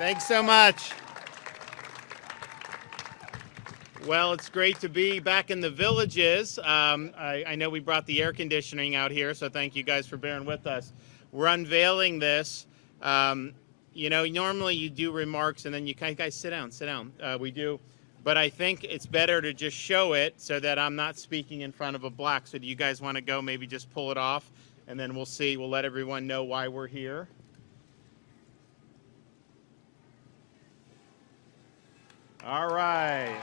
Thanks so much. Well, it's great to be back in the villages. I know we brought the air conditioning out here, so thank you guys for bearing with us. We're unveiling this. Normally you do remarks and then you guys sit down. We do. But I think it's better to just show it so that I'm not speaking in front of a black. So do you guys want to go maybe just pull it off and then we'll see. We'll let everyone know why we're here. All right.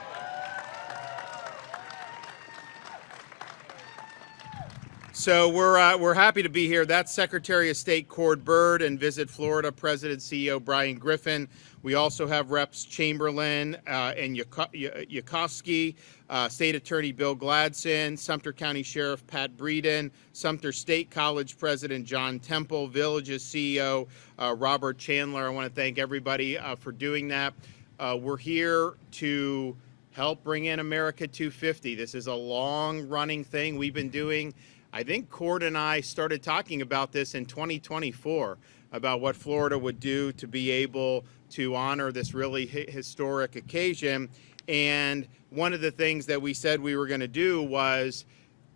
So we're happy to be here. That's Secretary of State Cord Byrd and Visit Florida President CEO Brian Griffin. We also have Reps Chamberlain and Yukowski, State Attorney Bill Gladson, Sumter County Sheriff Pat Breeden, Sumter State College President John Temple, Villages CEO Robert Chandler. I want to thank everybody for doing that. We're here to help bring in America 250. This is a long-running thing we've been doing. I think Cord and I started talking about this in 2024, about what Florida would do to be able to honor this really historic occasion. And one of the things that we said we were going to do was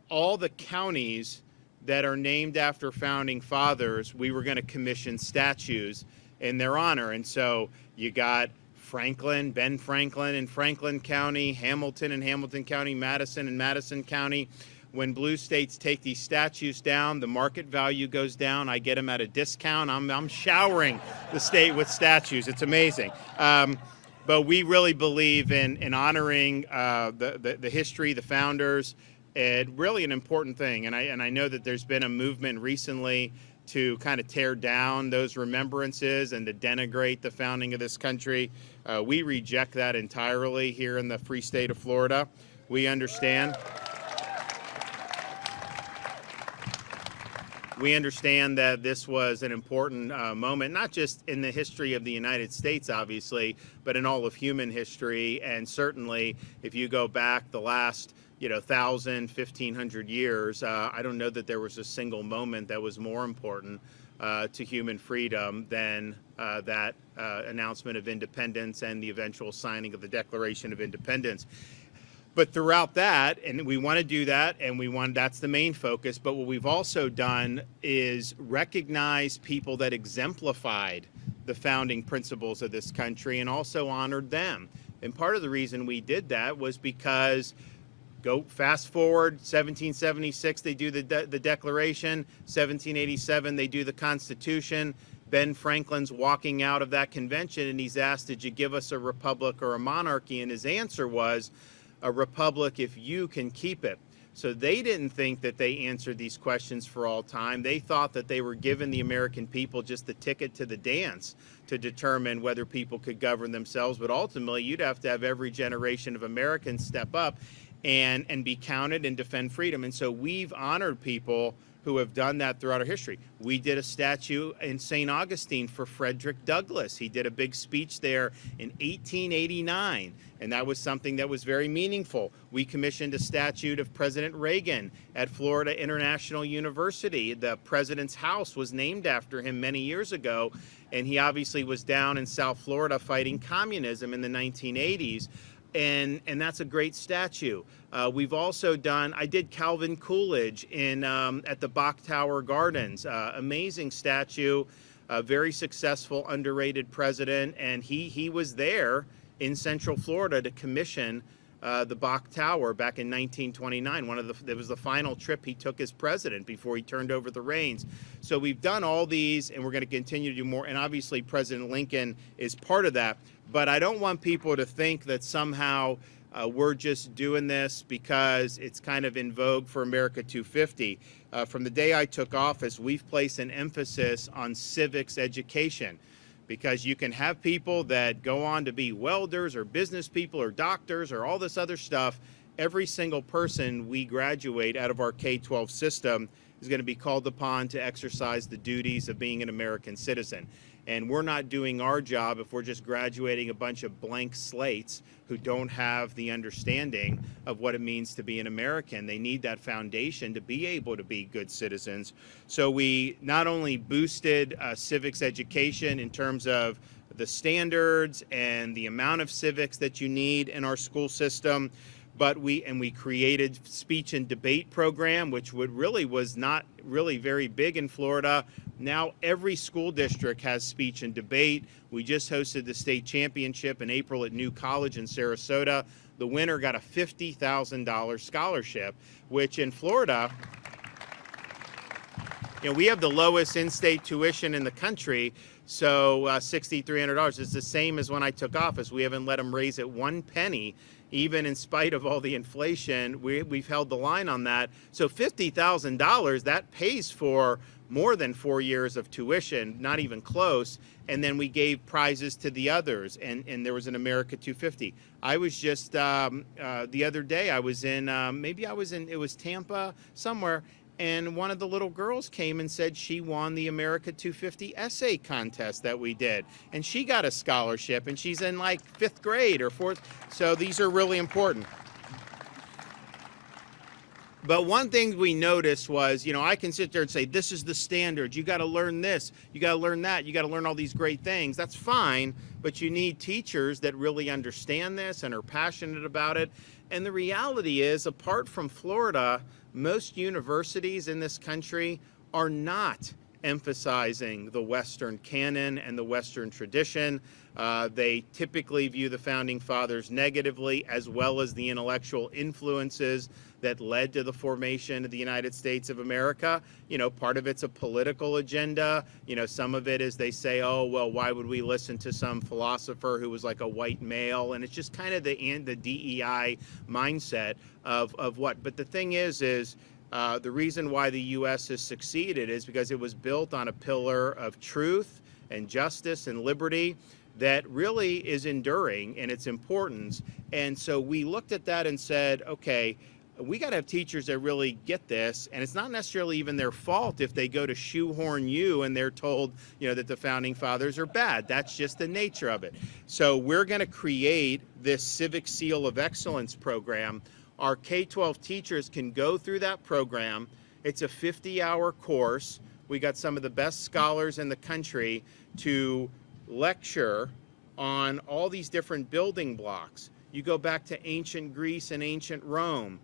all the counties that are named after founding fathers, we were going to commission statues in their honor. And so you got Franklin, Ben Franklin in Franklin County, Hamilton in Hamilton County, Madison in Madison County. When blue states take these statues down, the market value goes down. I get them at a discount. I'm showering the state with statues. It's amazing. But we really believe in honoring the history, the founders, and really an important thing. And I know that there's been a movement recently to kind of tear down those remembrances and to denigrate the founding of this country. We reject that entirely here in the free state of Florida. We understand. We understand that this was an important moment, not just in the history of the United States, obviously, but in all of human history. And certainly, if you go back the last 1,000, 1,500 years, I don't know that there was a single moment that was more important to human freedom than that announcement of independence and the eventual signing of the Declaration of Independence. But throughout that, and we want to do that, and that's the main focus, but what we've also done is recognize people that exemplified the founding principles of this country and also honored them. And part of the reason we did that was because, go fast forward, 1776, they do the Declaration, 1787, they do the Constitution. Ben Franklin's walking out of that convention, and he's asked, did you give us a republic or a monarchy? And his answer was, a republic if you can keep it. So they didn't think that they answered these questions for all time. They thought that they were giving the American people just the ticket to the dance to determine whether people could govern themselves. But ultimately, you'd have to have every generation of Americans step up and be counted and defend freedom. And so we've honored people who have done that throughout our history. We did a statue in St. Augustine for Frederick Douglass. He did a big speech there in 1889, and that was something that was very meaningful. We commissioned a statue of President Reagan at Florida International University. The president's house was named after him many years ago, and he obviously was down in South Florida fighting communism in the 1980s. And that's a great statue. We've also done, I did Calvin Coolidge at the Bok Tower Gardens. Amazing statue, very successful, underrated president. And he was there in Central Florida to commission the Bok Tower back in 1929. It was the final trip he took as president before he turned over the reins. So we've done all these, and we're going to continue to do more. And obviously, President Lincoln is part of that. But I don't want people to think that somehow we're just doing this because it's kind of in vogue for America 250. From the day I took office, we've placed an emphasis on civics education, because you can have people that go on to be welders or business people or doctors or all this other stuff. Every single person we graduate out of our K-12 system is going to be called upon to exercise the duties of being an American citizen. And we're not doing our job if we're just graduating a bunch of blank slates who don't have the understanding of what it means to be an American. They need that foundation to be able to be good citizens. So we not only boosted civics education in terms of the standards and the amount of civics that you need in our school system. But we created speech and debate program, which was not really very big in Florida. Now every school district has speech and debate. We just hosted the state championship in April at New College in Sarasota. The winner got a $50,000 scholarship, which in Florida, we have the lowest in-state tuition in the country. So $6,300 is the same as when I took office. We haven't let them raise it one penny. Even in spite of all the inflation, we've held the line on that. So $50,000, that pays for more than 4 years of tuition, not even close. And then we gave prizes to the others, and there was an America 250. I was just, the other day, I was in, it was Tampa, somewhere, and one of the little girls came and said she won the America 250 essay contest that we did. And she got a scholarship, and she's in like 5th grade or 4th. So these are really important. But one thing we noticed was, I can sit there and say, this is the standard. You got to learn this. You got to learn that. You got to learn all these great things. That's fine, but you need teachers that really understand this and are passionate about it. And the reality is, apart from Florida, most universities in this country are not emphasizing the Western canon and the Western tradition. They typically view the Founding Fathers negatively, as well as the intellectual influences that led to the formation of the United States of America. Part of it's a political agenda. Some of it is they say, oh, well, why would we listen to some philosopher who was like a white male? And it's just kind of the DEI mindset of what. But the thing is the reason why the U.S. has succeeded is because it was built on a pillar of truth and justice and liberty that really is enduring in its importance. And so we looked at that and said, okay, we got to have teachers that really get this, and it's not necessarily even their fault if they go to shoehorn you and they're told, that the Founding Fathers are bad. That's just the nature of it. So we're going to create this Civic Seal of Excellence program. Our K-12 teachers can go through that program. It's a 50-hour course. We got some of the best scholars in the country to lecture on all these different building blocks. You go back to ancient Greece and ancient Rome.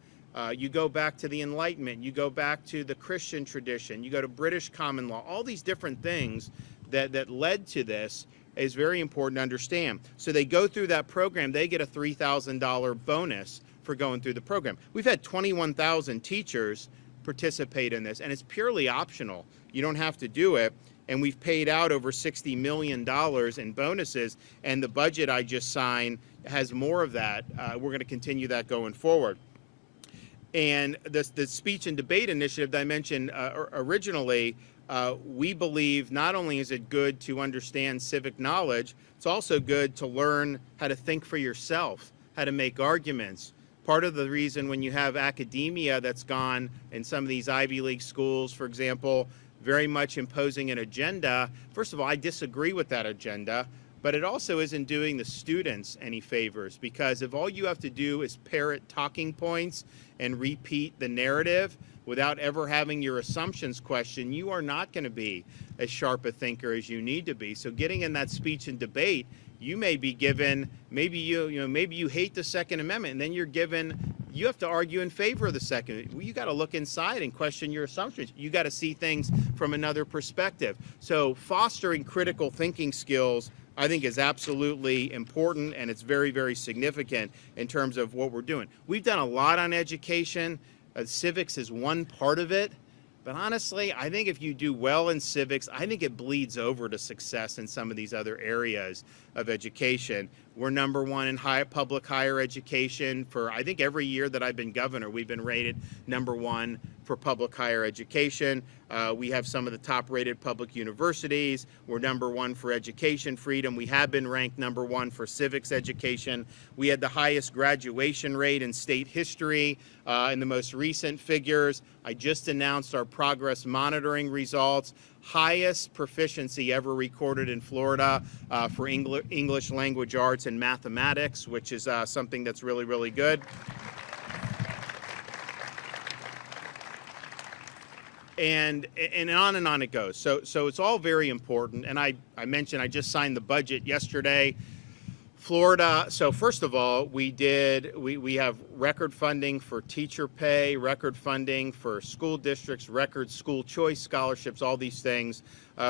You go back to the Enlightenment. You go back to the Christian tradition. You go to British common law. All these different things that led to this is very important to understand. So they go through that program. They get a $3,000 bonus for going through the program. We've had 21,000 teachers participate in this, and it's purely optional. You don't have to do it. And we've paid out over $60 million in bonuses, and the budget I just signed has more of that. We're going to continue that going forward. And the speech and debate initiative that I mentioned originally, we believe not only is it good to understand civic knowledge, it's also good to learn how to think for yourself, how to make arguments. Part of the reason when you have academia that's gone in some of these Ivy League schools, for example, very much imposing an agenda. First of all, I disagree with that agenda, but it also isn't doing the students any favors, because if all you have to do is parrot talking points and repeat the narrative without ever having your assumptions questioned, you are not going to be as sharp a thinker as you need to be. So getting in that speech and debate, you may be given, maybe you hate the Second Amendment, and then you have to argue in favor of the Second. You got to look inside and question your assumptions. You got to see things from another perspective. So fostering critical thinking skills, I think, is absolutely important, and it's very, very significant in terms of what we're doing. We've done a lot on education. Civics is one part of it. But honestly, I think if you do well in civics, I think it bleeds over to success in some of these other areas of education. We're number one in public higher education for, I think, every year that I've been governor. We've been rated number one for public higher education. We have some of the top rated public universities. We're number one for education freedom. We have been ranked number one for civics education. We had the highest graduation rate in state history in the most recent figures. I just announced our progress monitoring results. Highest proficiency ever recorded in Florida for English language arts and mathematics, which is something that's really, really good. and on it goes. So it's all very important. And I mentioned I just signed the budget yesterday. Florida. So first of all, we have record funding for teacher pay, record funding for school districts, record school choice scholarships, all these things,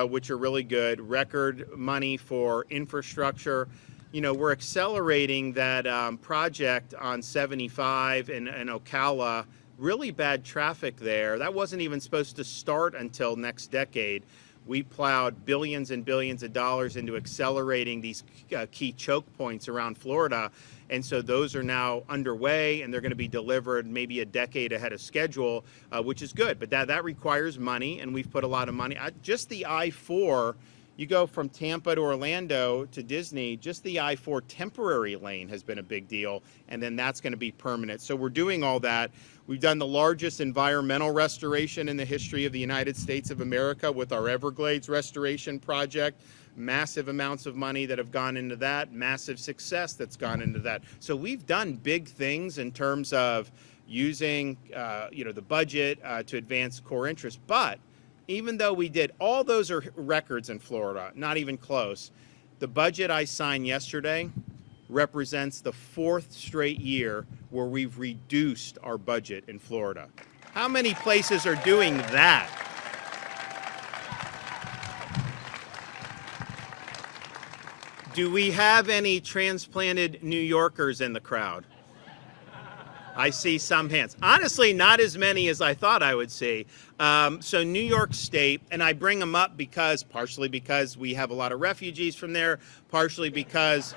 which are really good. Record money for infrastructure. You know, we're accelerating that project on 75 in Ocala. Really bad traffic there. That wasn't even supposed to start until next decade. We plowed billions and billions of dollars into accelerating these key choke points around Florida. And so those are now underway, and they're going to be delivered maybe a decade ahead of schedule, which is good. But that requires money, and we've put a lot of money. Just the I-4, you go from Tampa to Orlando to Disney, just the I-4 temporary lane has been a big deal, and then that's going to be permanent. So we're doing all that. We've done the largest environmental restoration in the history of the United States of America with our Everglades restoration project. Massive amounts of money that have gone into that, massive success that's gone into that. So we've done big things in terms of using the budget to advance core interests. But even though we did, all those are records in Florida, not even close. The budget I signed yesterday represents the 4th straight year where we've reduced our budget in Florida. How many places are doing that? Do we have any transplanted New Yorkers in the crowd? I see some hands. Honestly, not as many as I thought I would see. So New York State, and I bring them up partially because we have a lot of refugees from there, partially because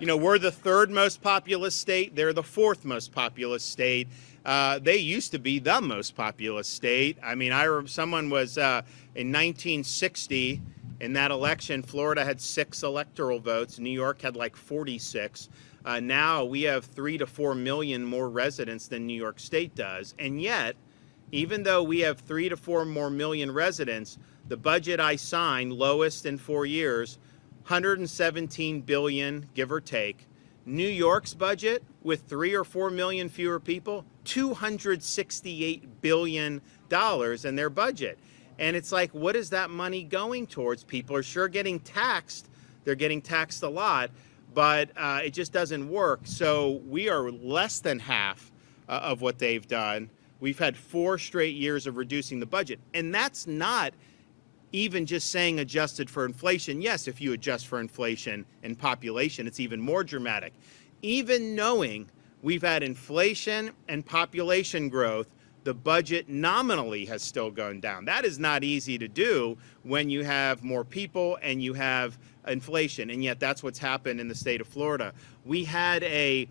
we're the 3rd most populous state. They're the 4th most populous state. They used to be the most populous state. I mean, someone was in 1960 in that election, Florida had 6 electoral votes. New York had like 46. Now we have 3 to 4 million more residents than New York State does. And yet, even though we have 3 to 4 more million residents, the budget I signed, lowest in 4 years, $117 billion, give or take. New York's budget, with 3 or 4 million fewer people, $268 billion in their budget. And it's like, what is that money going towards? People are sure getting taxed. They're getting taxed a lot, but it just doesn't work. So we are less than half of what they've done. We've had 4 straight years of reducing the budget. And that's not even just saying adjusted for inflation. Yes, if you adjust for inflation and population, it's even more dramatic. Even knowing we've had inflation and population growth, the budget nominally has still gone down. That is not easy to do when you have more people and you have inflation, and yet that's what's happened in the state of Florida. We had a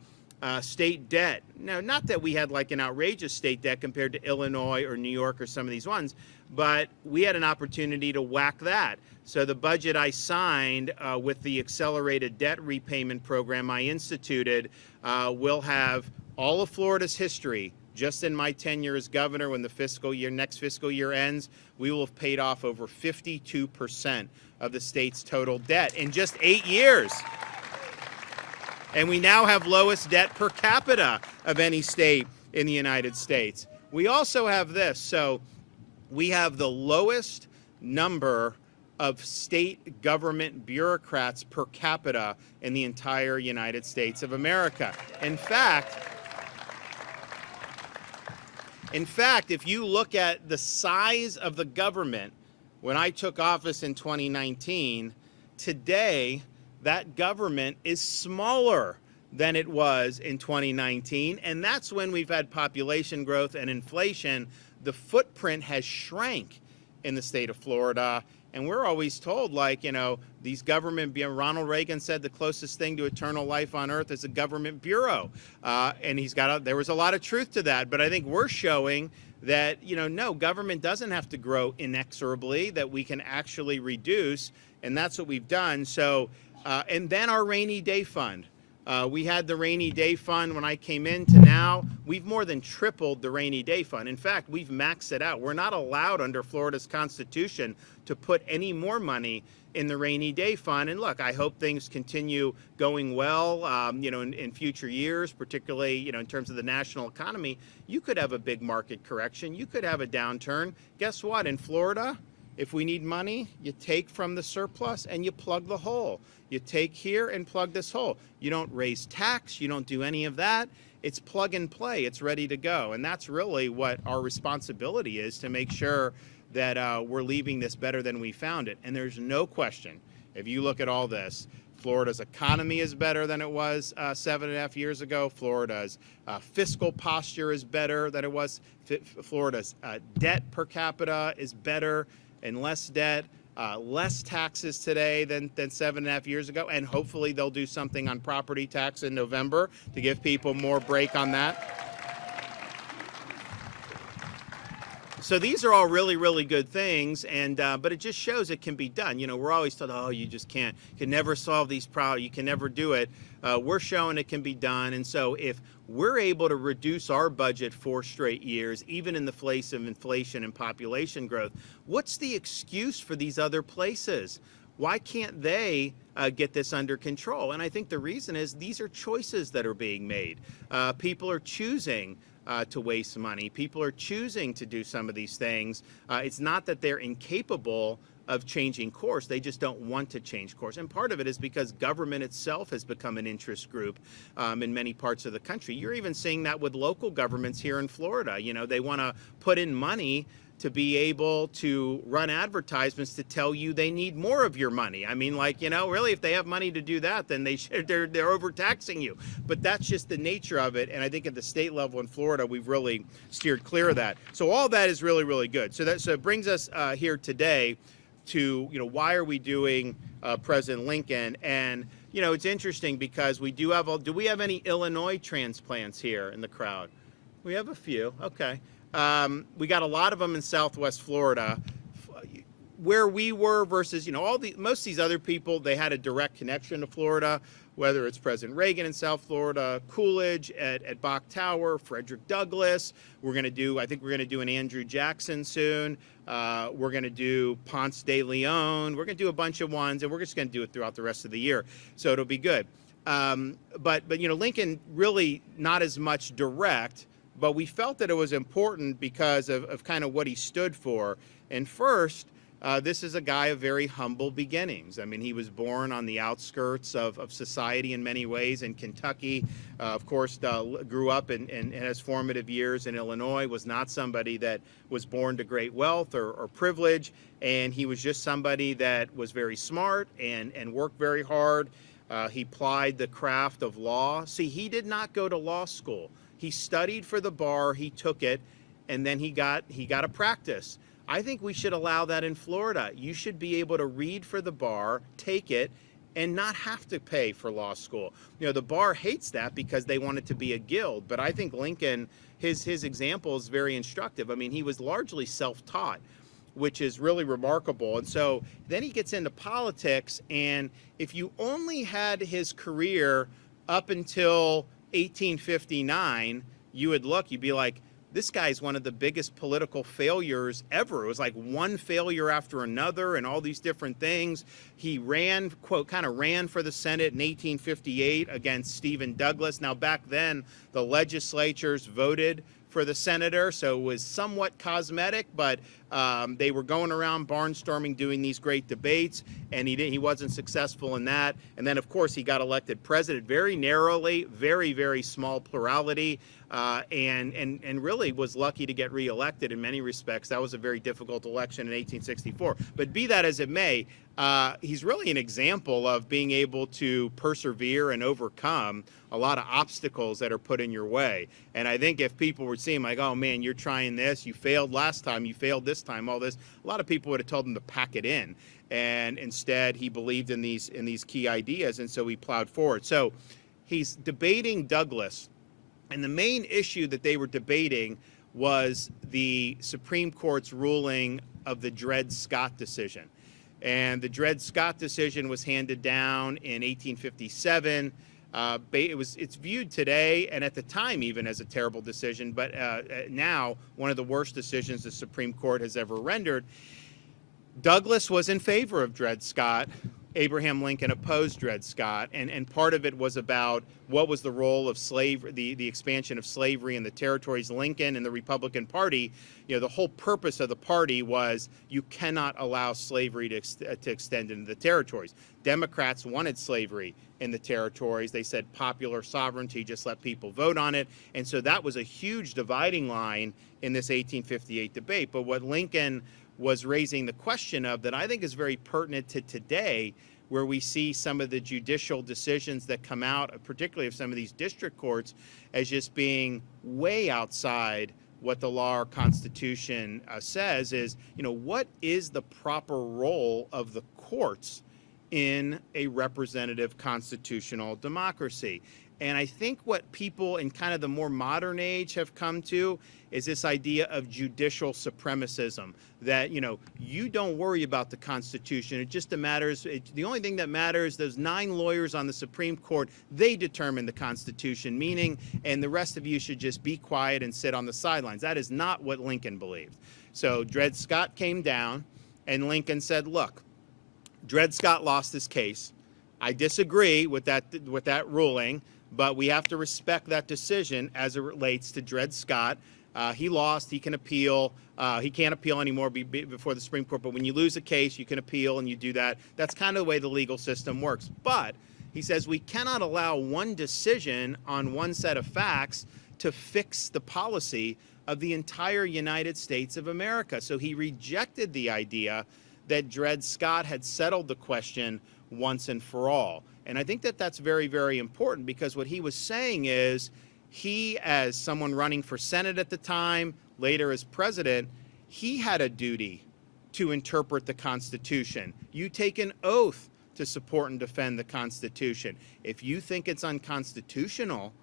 state debt. Now, not that we had like an outrageous state debt compared to Illinois or New York or some of these ones, but we had an opportunity to whack that. So the budget I signed with the accelerated debt repayment program I instituted will have all of Florida's history. Just in my tenure as governor, when the next fiscal year ends, we will have paid off over 52% of the state's total debt in just 8 years. And we now have lowest debt per capita of any state in the United States. We also have this. So we have the lowest number of state government bureaucrats per capita in the entire United States of America. In fact, if you look at the size of the government when I took office in 2019, today that government is smaller than it was in 2019. And that's when we've had population growth and inflation. The footprint has shrank in the state of Florida. And we're always told, these government, Ronald Reagan said the closest thing to eternal life on earth is a government bureau. And there was a lot of truth to that. But I think we're showing that, no, government doesn't have to grow inexorably, that we can actually reduce. And that's what we've done. So, and then our rainy day fund. We had the rainy day fund when I came in to now. We've more than tripled the rainy day fund. In fact, we've maxed it out. We're not allowed under Florida's Constitution to put any more money in the rainy day fund. And look, I hope things continue going well, in future years, particularly, in terms of the national economy. You could have a big market correction. You could have a downturn. Guess what? In Florida, if we need money, you take from the surplus and you plug the hole. You take here and plug this hole. You don't raise tax. You don't do any of that. It's plug and play. It's ready to go. And that's really what our responsibility is, to make sure that we're leaving this better than we found it. And there's no question, if you look at all this, Florida's economy is better than it was 7.5 years ago. Florida's fiscal posture is better than it was. Florida's debt per capita is better and less debt. Less taxes today than 7.5 years ago, and hopefully they'll do something on property tax in November to give people more break on that. So these are all really, really good things, and but it just shows it can be done. We're always told, oh, you just can't, you can never solve these problems, you can never do it. We're showing it can be done, and so if we're able to reduce our budget 4 straight years, even in the face of inflation and population growth, what's the excuse for these other places? Why can't they get this under control? And I think the reason is these are choices that are being made. People are choosing to waste money. People are choosing to do some of these things. It's not that they're incapable of changing course. They just don't want to change course. And part of it is because government itself has become an interest group in many parts of the country. You're even seeing that with local governments here in Florida. They want to put in money to be able to run advertisements to tell you they need more of your money. I mean, really, if they have money to do that, then they're overtaxing you. But that's just the nature of it. And I think at the state level in Florida, we've really steered clear of that. So all that is really, really good. So it brings us here today to, why are we doing President Lincoln? And, it's interesting because we do we have any Illinois transplants here in the crowd? We have a few. Okay. We got a lot of them in Southwest Florida. Where we were versus, most of these other people, they had a direct connection to Florida, whether it's President Reagan in South Florida, Coolidge at Bach Tower, Frederick Douglass. I think we're going to do an Andrew Jackson soon. We're going to do Ponce de Leon. We're going to do a bunch of ones, and we're just going to do it throughout the rest of the year. So it'll be good. But Lincoln really not as much direct, but we felt that it was important because of kind of what he stood for. And first, this is a guy of very humble beginnings. I mean, he was born on the outskirts of society in many ways in Kentucky. Of course, grew up in his formative years in Illinois, was not somebody that was born to great wealth or privilege. And he was just somebody that was very smart and worked very hard. He plied the craft of law. See, he did not go to law school. He studied for the bar, he took it, and then he got a practice. I think we should allow that in Florida. You should be able to read for the bar, take it, and not have to pay for law school. The bar hates that because they want it to be a guild, but I think Lincoln, his example is very instructive. I mean, he was largely self-taught, which is really remarkable. And so then he gets into politics, and if you only had his career up until 1859, you'd be like, this guy's one of the biggest political failures ever. It was like one failure after another and all these different things. He ran, quote, kind of ran for the Senate in 1858 against Stephen Douglas. Now, back then, the legislatures voted for the senator, so it was somewhat cosmetic, but they were going around barnstorming, doing these great debates, and he wasn't successful in that. And then, of course, he got elected president very narrowly, very, very small plurality, and really was lucky to get reelected in many respects. That was a very difficult election in 1864. But be that as it may, he's really an example of being able to persevere and overcome a lot of obstacles that are put in your way. And I think if people were seeing like, oh man, you're trying this, you failed last time, you failed this time, all this, a lot of people would have told him to pack it in. And instead, he believed in these key ideas, and so he plowed forward. So he's debating Douglas, and the main issue that they were debating was the Supreme Court's ruling of the Dred Scott decision. And the Dred Scott decision was handed down in 1857. It's viewed today and at the time even as a terrible decision, but now one of the worst decisions the Supreme Court has ever rendered. Douglas was in favor of Dred Scott. Abraham Lincoln opposed Dred Scott, and part of it was about what was the role of the expansion of slavery in the territories. Lincoln and the Republican Party, the whole purpose of the party was you cannot allow slavery to extend into the territories. Democrats wanted slavery in the territories. They said popular sovereignty, just let people vote on it, and so that was a huge dividing line in this 1858 debate. But what Lincoln was raising the question of that I think is very pertinent to today, where we see some of the judicial decisions that come out, particularly of some of these district courts, as just being way outside what the law or Constitution says, is, what is the proper role of the courts in a representative constitutional democracy? And I think what people in kind of the more modern age have come to is this idea of judicial supremacism, that, you don't worry about the Constitution. It just matters. The only thing that matters, those 9 lawyers on the Supreme Court, they determine the Constitution, meaning, and the rest of you should just be quiet and sit on the sidelines. That is not what Lincoln believed. So Dred Scott came down, and Lincoln said, look, Dred Scott lost his case. I disagree with that ruling, but we have to respect that decision as it relates to Dred Scott. He lost. He can appeal. He can't appeal anymore before the Supreme Court. But when you lose a case, you can appeal, and you do that. That's kind of the way the legal system works. But he says we cannot allow one decision on one set of facts to fix the policy of the entire United States of America. So he rejected the idea that Dred Scott had settled the question once and for all. And I think that that's very, very important, because what he was saying is he, as someone running for Senate at the time, later as president, he had a duty to interpret the Constitution. You take an oath to support and defend the Constitution. If you think it's unconstitutional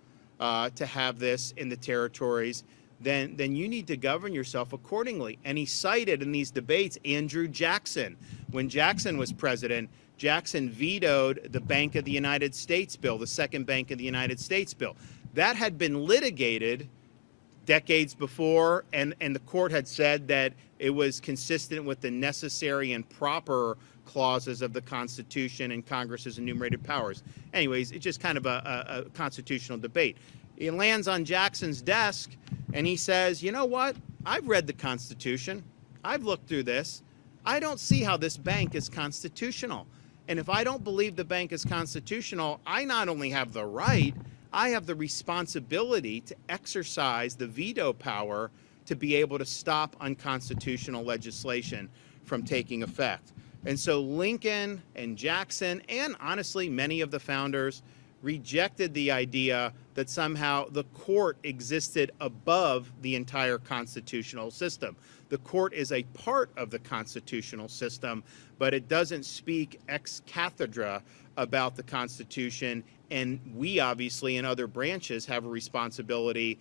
to have this in the territories, then you need to govern yourself accordingly. And he cited in these debates Andrew Jackson. When Jackson was president, Jackson vetoed the Bank of the United States bill, the Second Bank of the United States bill. That had been litigated decades before, and the court had said that it was consistent with the necessary and proper clauses of the Constitution and Congress's enumerated powers. Anyways, it's just kind of a constitutional debate. It lands on Jackson's desk, and he says, you know what? I've read the Constitution. I've looked through this. I don't see how this bank is constitutional. And if I don't believe the bank is constitutional, I not only have the right, I have the responsibility to exercise the veto power to be able to stop unconstitutional legislation from taking effect. And so Lincoln and Jackson, and honestly many of the founders, rejected the idea that somehow the court existed above the entire constitutional system. The court is a part of the constitutional system, but it doesn't speak ex cathedra about the Constitution, and we obviously in other branches have a responsibility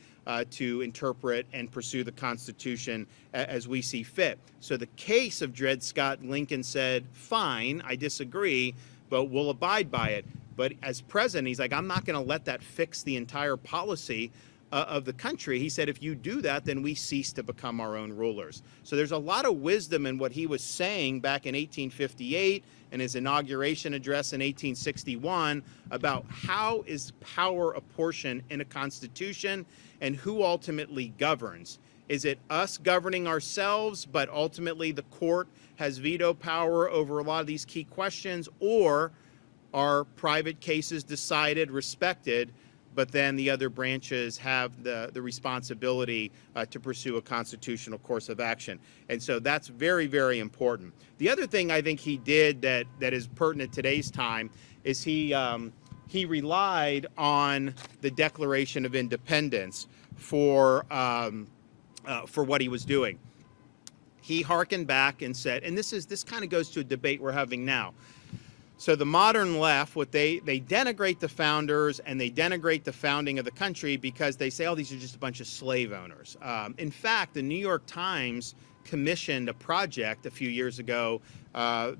to interpret and pursue the Constitution as we see fit. So the case of Dred Scott, Lincoln said, fine, I disagree, but we'll abide by it. But as president, he's like, I'm not going to let that fix the entire policy of the country. He said, if you do that, then we cease to become our own rulers. So there's a lot of wisdom in what he was saying back in 1858 and his inauguration address in 1861 about how is power apportioned in a constitution and who ultimately governs. Is it us governing ourselves, but ultimately the court has veto power over a lot of these key questions, or are private cases decided, respected, but then the other branches have the responsibility to pursue a constitutional course of action? And so that's very, very important. The other thing I think he did that is pertinent today's time is he relied on the Declaration of Independence for what he was doing. He hearkened back and said, and this kind of goes to a debate we're having now. So the modern left, they denigrate the founders and they denigrate the founding of the country because they say, oh, these are just a bunch of slave owners. In fact, the New York Times commissioned a project a few years ago,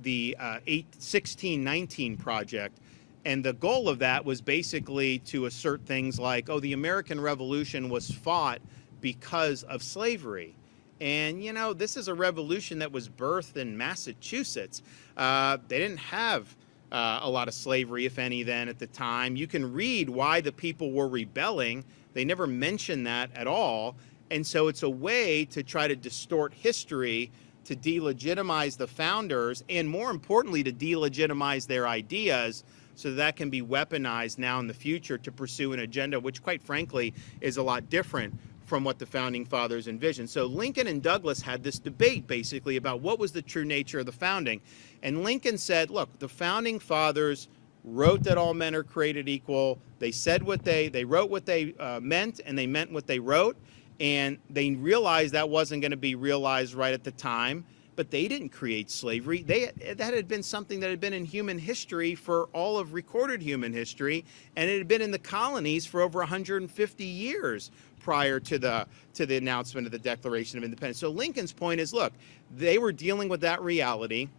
the 1619 Project, And the goal of that was basically to assert things like, oh, the American Revolution was fought because of slavery. And, you know, this is a revolution that was birthed in Massachusetts. They didn't have a lot of slavery, if any, then at the time. You can read why the people were rebelling. They never mention that at all. And so it's a way to try to distort history, to delegitimize the founders, and more importantly, to delegitimize their ideas, so that can be weaponized now in the future to pursue an agenda which, quite frankly, is a lot different from what the founding fathers envisioned. So Lincoln and Douglas had this debate basically about what was the true nature of the founding. And Lincoln said, look, the founding fathers wrote that all men are created equal. They said what they wrote what they meant, and they meant what they wrote. And they realized that wasn't going to be realized right at the time. But they didn't create slavery. That had been something that had been in human history for all of recorded human history, and it had been in the colonies for over 150 years prior to the announcement of the Declaration of Independence. So Lincoln's point is, look, they were dealing with that reality.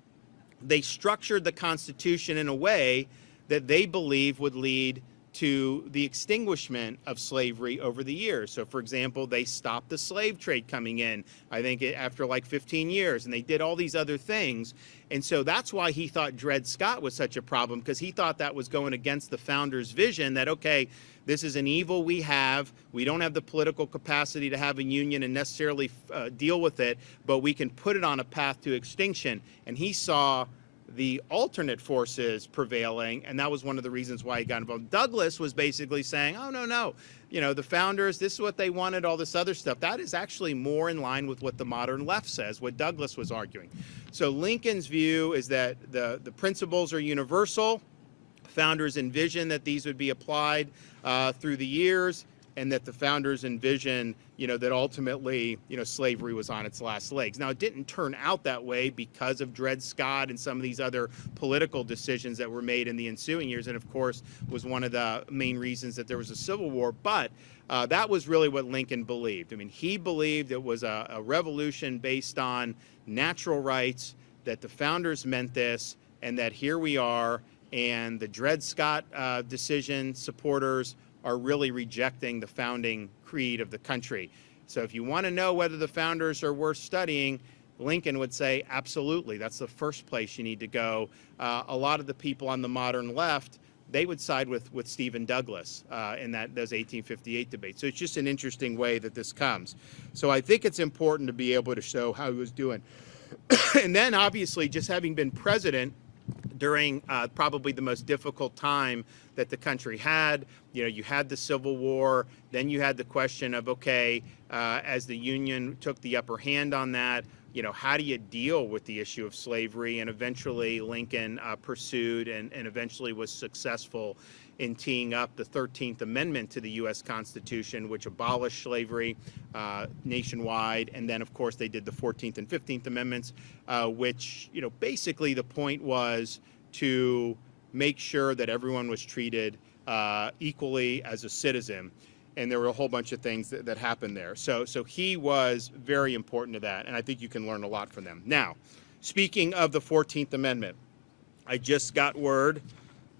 They structured the Constitution in a way that they believe would lead to the extinguishment of slavery over the years. So, for example, they stopped the slave trade coming in, I think, after like 15 years, and they did all these other things. And so that's why he thought Dred Scott was such a problem, because he thought that was going against the founders' vision that, okay, this is an evil we have. We don't have the political capacity to have a union and necessarily deal with it, but we can put it on a path to extinction. And he saw the alternate forces prevailing, and that was one of the reasons why he got involved. Douglas was basically saying, oh, no, you know, the founders, this is what they wanted, all this other stuff. That is actually more in line with what the modern left says, what Douglas was arguing. So Lincoln's view is that the principles are universal. Founders envisioned that these would be applied through the years, and that the founders envisioned, you know, that ultimately, you know, slavery was on its last legs. Now, it didn't turn out that way because of Dred Scott and some of these other political decisions that were made in the ensuing years, and of course was one of the main reasons that there was a Civil War. But that was really what Lincoln believed. I mean, he believed it was a revolution based on natural rights, that the founders meant this, and that here we are, and the Dred Scott decision supporters are really rejecting the founding creed of the country. So if you want to know whether the founders are worth studying, Lincoln would say, absolutely, that's the first place you need to go. A lot of the people on the modern left, they would side with Stephen Douglas in those 1858 debates. So it's just an interesting way that this comes. So I think it's important to be able to show how he was doing. And then obviously, just having been president during probably the most difficult time that the country had. You know, you had the Civil War, then you had the question of, okay, as the Union took the upper hand on that, you know, how do you deal with the issue of slavery? And eventually Lincoln pursued and eventually was successful in teeing up the 13th Amendment to the U.S. Constitution, which abolished slavery nationwide. And then, of course, they did the 14th and 15th Amendments, which, you know, basically the point was to make sure that everyone was treated equally as a citizen. And there were a whole bunch of things that happened there. So he was very important to that, and I think you can learn a lot from them. Now, speaking of the 14th Amendment, I just got word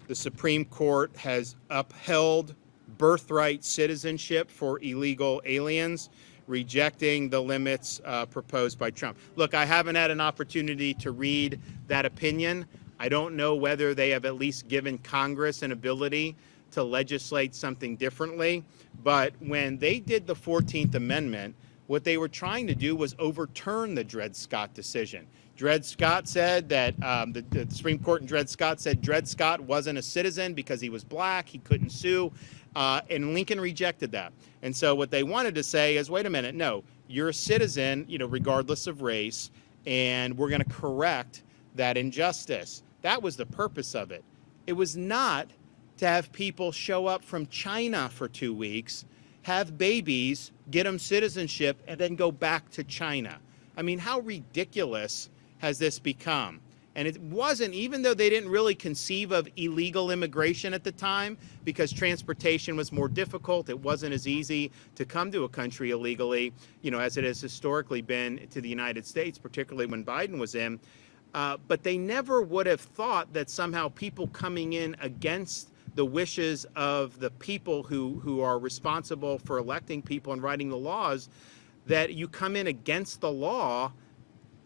the Supreme Court has upheld birthright citizenship for illegal aliens, rejecting the limits proposed by Trump. Look, I haven't had an opportunity to read that opinion. I don't know whether they have at least given Congress an ability to legislate something differently. But when they did the 14th Amendment, what they were trying to do was overturn the Dred Scott decision. Dred Scott said that the Supreme Court in Dred Scott said Dred Scott wasn't a citizen because he was black, he couldn't sue, and Lincoln rejected that. And so what they wanted to say is, wait a minute, no, you're a citizen, you know, regardless of race, and we're going to correct that injustice. That was the purpose of it. It was not to have people show up from China for 2 weeks, have babies, get them citizenship, and then go back to China. I mean, how ridiculous has this become? And it wasn't, even though they didn't really conceive of illegal immigration at the time, because transportation was more difficult, it wasn't as easy to come to a country illegally, you know, as it has historically been to the United States, particularly when Biden was in. but they never would have thought that somehow people coming in against the wishes of the people who are responsible for electing people and writing the laws, that you come in against the law,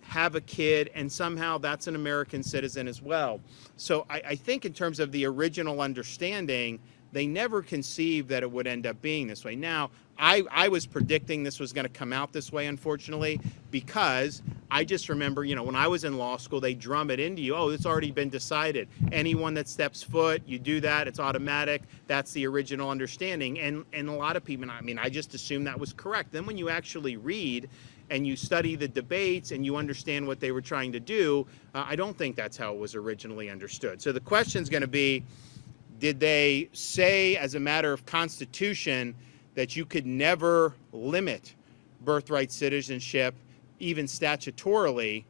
have a kid, and somehow that's an American citizen as well. So I think in terms of the original understanding, they never conceived that it would end up being this way. Now, I was predicting this was going to come out this way, unfortunately, because I just remember, you know, when I was in law school, they drum it into you. Oh, it's already been decided. Anyone that steps foot, you do that, it's automatic. That's the original understanding. And a lot of people, I mean, I just assumed that was correct. Then when you actually read and you study the debates and you understand what they were trying to do, I don't think that's how it was originally understood. So the question's going to be, did they say as a matter of constitution that you could never limit birthright citizenship, even statutorily?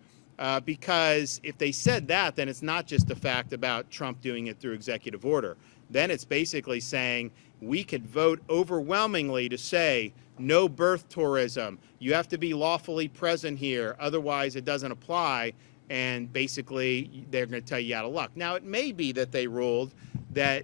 Because if they said that, then it's not just a fact about Trump doing it through executive order. Then it's basically saying we could vote overwhelmingly to say no birth tourism. You have to be lawfully present here, otherwise it doesn't apply. And basically, they're going to tell you out of luck. Now, it may be that they ruled that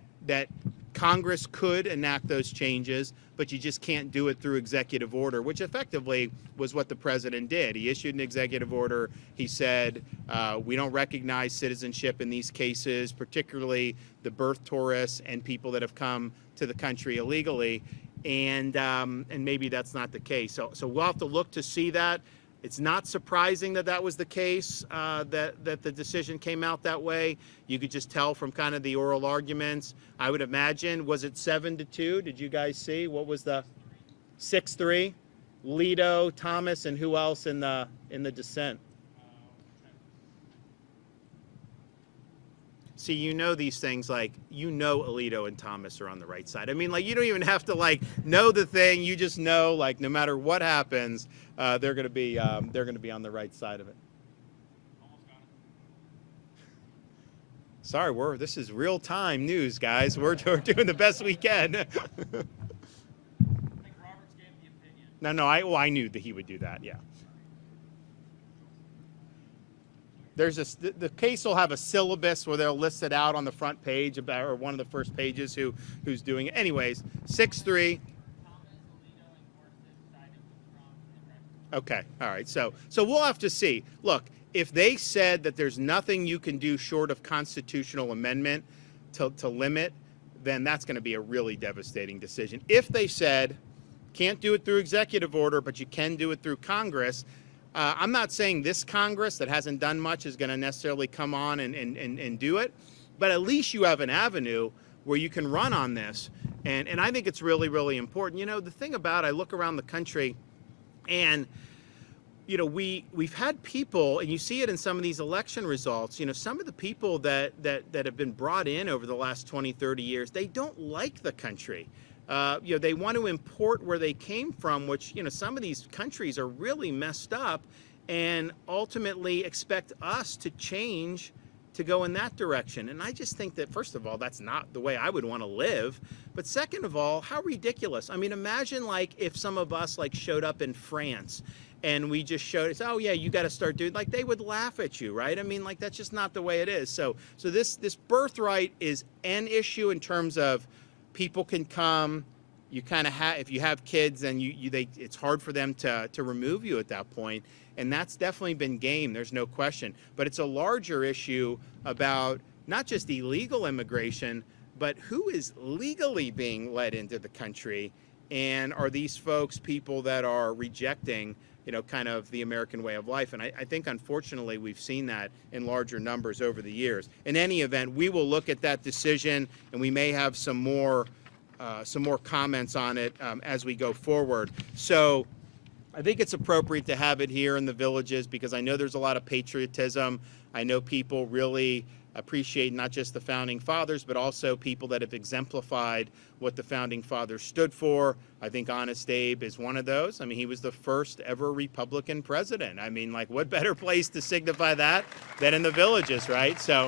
Congress could enact those changes, but you just can't do it through executive order, which effectively was what the president did. He issued an executive order. He said, we don't recognize citizenship in these cases, particularly the birth tourists and people that have come to the country illegally. And maybe that's not the case. So we'll have to look to see that. It's not surprising that that was the case, that the decision came out that way. You could just tell from kind of the oral arguments. I would imagine, was it 7-2? Did you guys see? What was the 6-3? Alito, Thomas, and who else in the dissent? See, you know these things, like, you know Alito and Thomas are on the right side. I mean, like, you don't even have to, like, know the thing. You just know, like, no matter what happens, they're going to be on the right side of it. Sorry, this is real-time news, guys. We're doing the best we can. I think Roberts gave the opinion. No, I knew that he would do that, yeah. The case will have a syllabus where they'll list it out on the front page about, or one of the first pages who's doing it. Anyways, 6-3. Okay, all right. So we'll have to see. Look, if they said that there's nothing you can do short of constitutional amendment to limit, then that's going to be a really devastating decision. If they said can't do it through executive order, but you can do it through Congress, I'm not saying this Congress that hasn't done much is going to necessarily come on and do it, but at least you have an avenue where you can run on this. And I think it's really, really important. You know, the thing about, I look around the country and, you know, we've had people, and you see it in some of these election results, you know, some of the people that have been brought in over the last 20, 30 years, they don't like the country. You know, they want to import where they came from, which, you know, some of these countries are really messed up, and ultimately expect us to change to go in that direction. And I just think that, first of all, that's not the way I would want to live. But second of all, how ridiculous. I mean, imagine like if some of us like showed up in France and we just showed, oh yeah, you got to start doing, like they would laugh at you, right? I mean, like that's just not the way it is. So this birthright is an issue in terms of people can come. You kind of have, if you have kids, then it's hard for them to remove you at that point. And that's definitely been game, there's no question. But it's a larger issue about not just illegal immigration, but who is legally being let into the country. And are these folks people that are rejecting, you know, kind of the American way of life? And I think, unfortunately, we've seen that in larger numbers over the years. In any event, we will look at that decision, and we may have some more comments on it as we go forward. So I think it's appropriate to have it here in the Villages because I know there's a lot of patriotism. I know people really appreciate not just the Founding Fathers, but also people that have exemplified what the Founding Fathers stood for. I think Honest Abe is one of those. I mean, he was the first ever Republican president. I mean, like, what better place to signify that than in the Villages, right? So,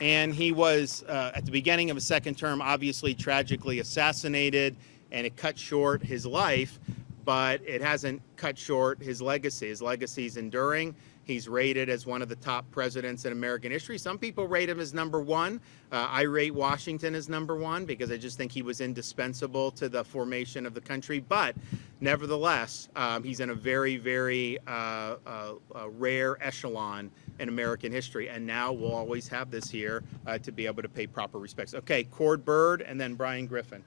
and he was, at the beginning of his second term, obviously tragically assassinated, and it cut short his life. but it hasn't cut short his legacy. His legacy is enduring. He's rated as one of the top presidents in American history. Some people rate him as number one. I rate Washington as number one because I just think he was indispensable to the formation of the country. But nevertheless, he's in a very, very rare echelon in American history. And now we'll always have this here to be able to pay proper respects. Okay, Cord Bird and then Brian Griffin.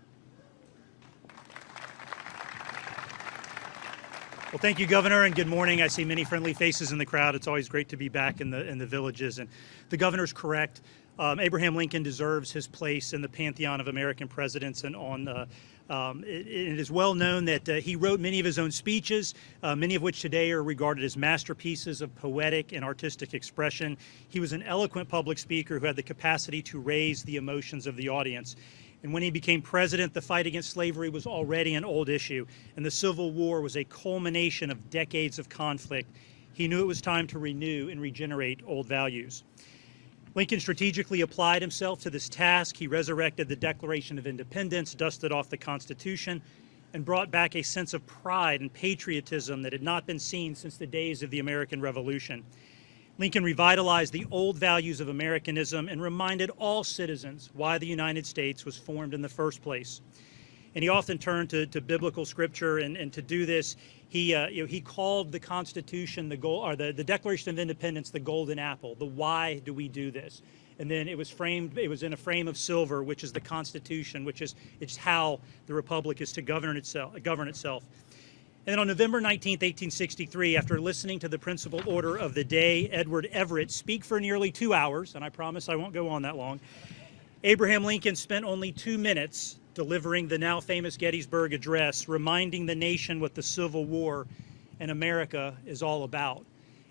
Well, thank you, Governor, and good morning. I see many friendly faces in the crowd. It's always great to be back in the villages. And the governor's correct. Abraham Lincoln deserves his place in the pantheon of American presidents. And it is well known that he wrote many of his own speeches, many of which today are regarded as masterpieces of poetic and artistic expression. He was an eloquent public speaker who had the capacity to raise the emotions of the audience. And when he became president, the fight against slavery was already an old issue, and the Civil War was a culmination of decades of conflict. He knew it was time to renew and regenerate old values. Lincoln strategically applied himself to this task. He resurrected the Declaration of Independence, dusted off the Constitution, and brought back a sense of pride and patriotism that had not been seen since the days of the American Revolution. Lincoln revitalized the old values of Americanism and reminded all citizens why the United States was formed in the first place. And he often turned to biblical scripture, and to do this, he called the Constitution the Declaration of Independence the golden apple. The why do we do this? And then it was in a frame of silver, which is the Constitution, it's how the republic is to govern itself. And then on November 19th, 1863, after listening to the principal order of the day, Edward Everett, speak for nearly 2 hours, and I promise I won't go on that long, Abraham Lincoln spent only 2 minutes delivering the now famous Gettysburg Address, reminding the nation what the Civil War and America is all about.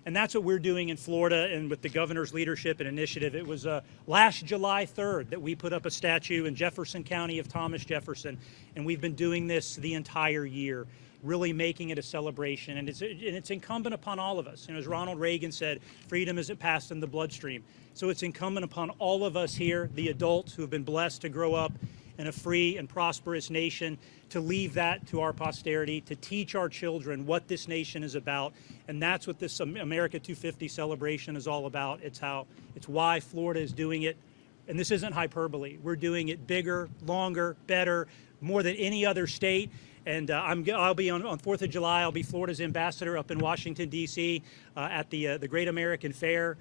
And that's what we're doing in Florida, and with the governor's leadership and initiative. It was last July 3rd that we put up a statue in Jefferson County of Thomas Jefferson, and we've been doing this the entire year, really making it a celebration. And it's incumbent upon all of us. As Ronald Reagan said, freedom isn't passed in the bloodstream. So it's incumbent upon all of us here, the adults who have been blessed to grow up in a free and prosperous nation, to leave that to our posterity, to teach our children what this nation is about. And that's what this America 250 celebration is all about. It's why Florida is doing it. And this isn't hyperbole. We're doing it bigger, longer, better, more than any other state. And I'll be on 4th of July. I'll be Florida's ambassador up in Washington, D.C. At the Great American Fair.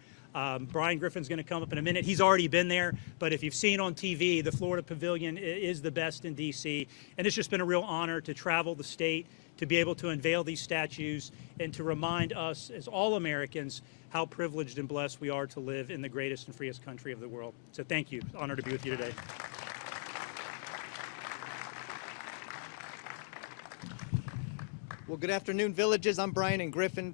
Brian Griffin's going to come up in a minute. He's already been there, but if you've seen on TV, the Florida Pavilion is the best in D.C. And it's just been a real honor to travel the state, to be able to unveil these statues, and to remind us as all Americans how privileged and blessed we are to live in the greatest and freest country of the world. So thank you. Honor to be with you today. Well, good afternoon, villages. I'm Brian Griffin,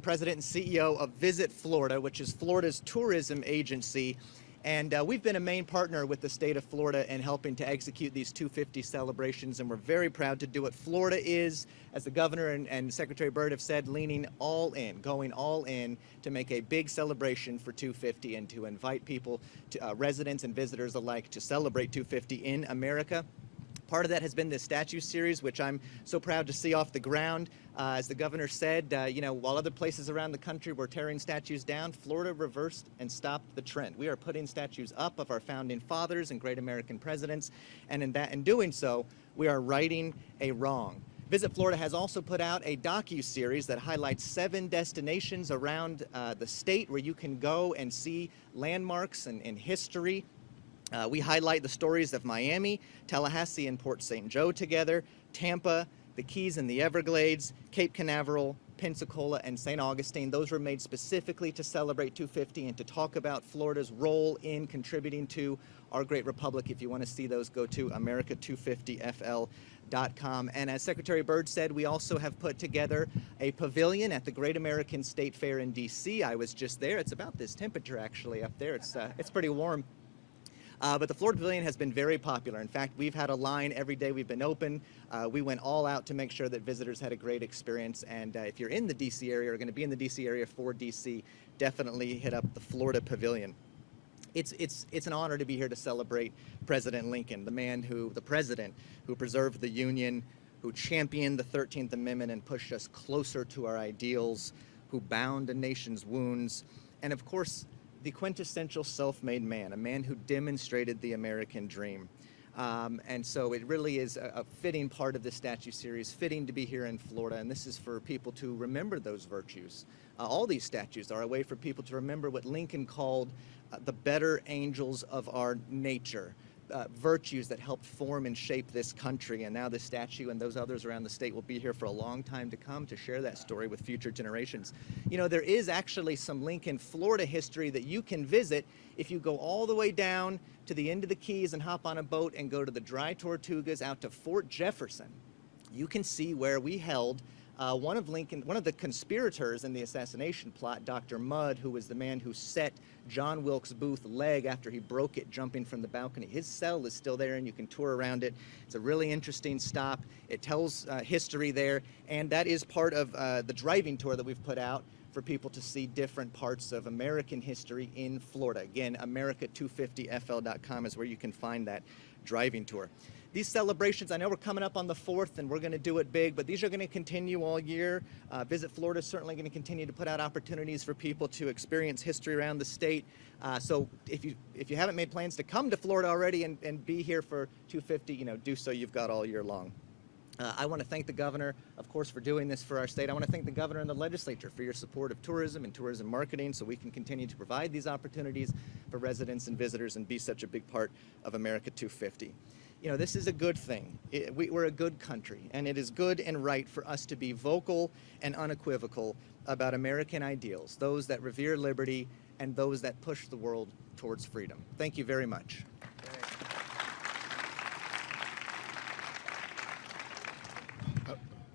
President and CEO of Visit Florida, which is Florida's tourism agency. And we've been a main partner with the state of Florida in helping to execute these 250 celebrations, and we're very proud to do it. Florida is, as the governor and Secretary Byrd have said, leaning all in, going all in to make a big celebration for 250 and to invite people, residents and visitors alike, to celebrate 250 in America. Part of that has been this statue series, which I'm so proud to see off the ground. As the governor said, while other places around the country were tearing statues down, Florida reversed and stopped the trend. We are putting statues up of our founding fathers and great American presidents, and in doing so, we are righting a wrong. Visit Florida has also put out a docu-series that highlights 7 destinations around the state where you can go and see landmarks and history. We highlight the stories of Miami, Tallahassee, and Port St. Joe together, Tampa, the Keys and the Everglades, Cape Canaveral, Pensacola, and St. Augustine. Those were made specifically to celebrate 250 and to talk about Florida's role in contributing to our great republic. If you want to see those, go to America250fl.com. And as Secretary Byrd said, we also have put together a pavilion at the Great American State Fair in D.C. I was just there. It's about this temperature, actually, up there. It's pretty warm. But the Florida Pavilion has been very popular. In fact, we've had a line every day we've been open. We went all out to make sure that visitors had a great experience. And if you're in the D.C. area or going to be in the D.C. area for D.C., definitely hit up the Florida Pavilion. It's an honor to be here to celebrate President Lincoln, the president who preserved the Union, who championed the 13th Amendment and pushed us closer to our ideals, who bound a nation's wounds, and of course, the quintessential self-made man, a man who demonstrated the American dream. And so it really is a fitting part of the statue series, fitting to be here in Florida, and this is for people to remember those virtues. All these statues are a way for people to remember what Lincoln called the better angels of our nature, virtues that helped form and shape this country. And now this statue and those others around the state will be here for a long time to come to share that story with future generations. You know, there is actually some Lincoln, Florida history that you can visit if you go all the way down to the end of the Keys and hop on a boat and go to the Dry Tortugas out to Fort Jefferson. You can see where we held one of the conspirators in the assassination plot, Dr. Mudd, who was the man who set John Wilkes Booth's leg after he broke it jumping from the balcony. His cell is still there, and you can tour around it. It's a really interesting stop. It tells history there, and that is part of the driving tour that we've put out for people to see different parts of American history in Florida. Again, America250fl.com is where you can find that driving tour. These celebrations, I know we're coming up on the 4th and we're going to do it big, but these are going to continue all year. Visit Florida is certainly going to continue to put out opportunities for people to experience history around the state. So if you haven't made plans to come to Florida already and be here for 250, you know, do so. You've got all year long. I want to thank the governor, of course, for doing this for our state. I want to thank the governor and the legislature for your support of tourism and tourism marketing so we can continue to provide these opportunities for residents and visitors and be such a big part of America 250. You know, this is a good thing. We're a good country, and it is good and right for us to be vocal and unequivocal about American ideals, those that revere liberty and those that push the world towards freedom. Thank you very much.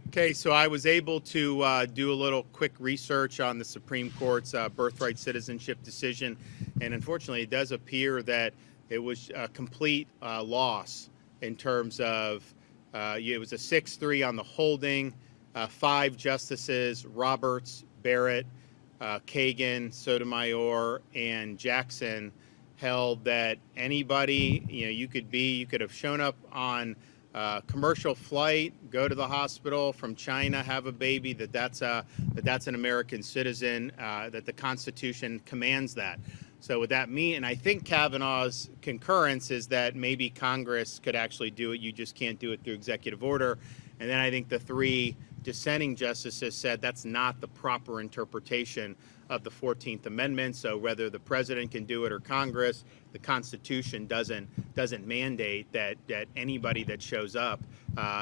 Okay, so I was able to do a little quick research on the Supreme Court's birthright citizenship decision, and unfortunately it does appear that it was a complete loss in terms of, it was a 6-3 on the holding. 5 justices, Roberts, Barrett, Kagan, Sotomayor, and Jackson, held that anybody, you know, you could have shown up on commercial flight, go to the hospital from China, have a baby, that's an American citizen, that the Constitution commands that. So what that mean, and I think Kavanaugh's concurrence is that maybe Congress could actually do it, you just can't do it through executive order. And then I think the 3 dissenting justices said that's not the proper interpretation of the 14th Amendment. So whether the president can do it or Congress, the Constitution doesn't mandate that anybody that shows up,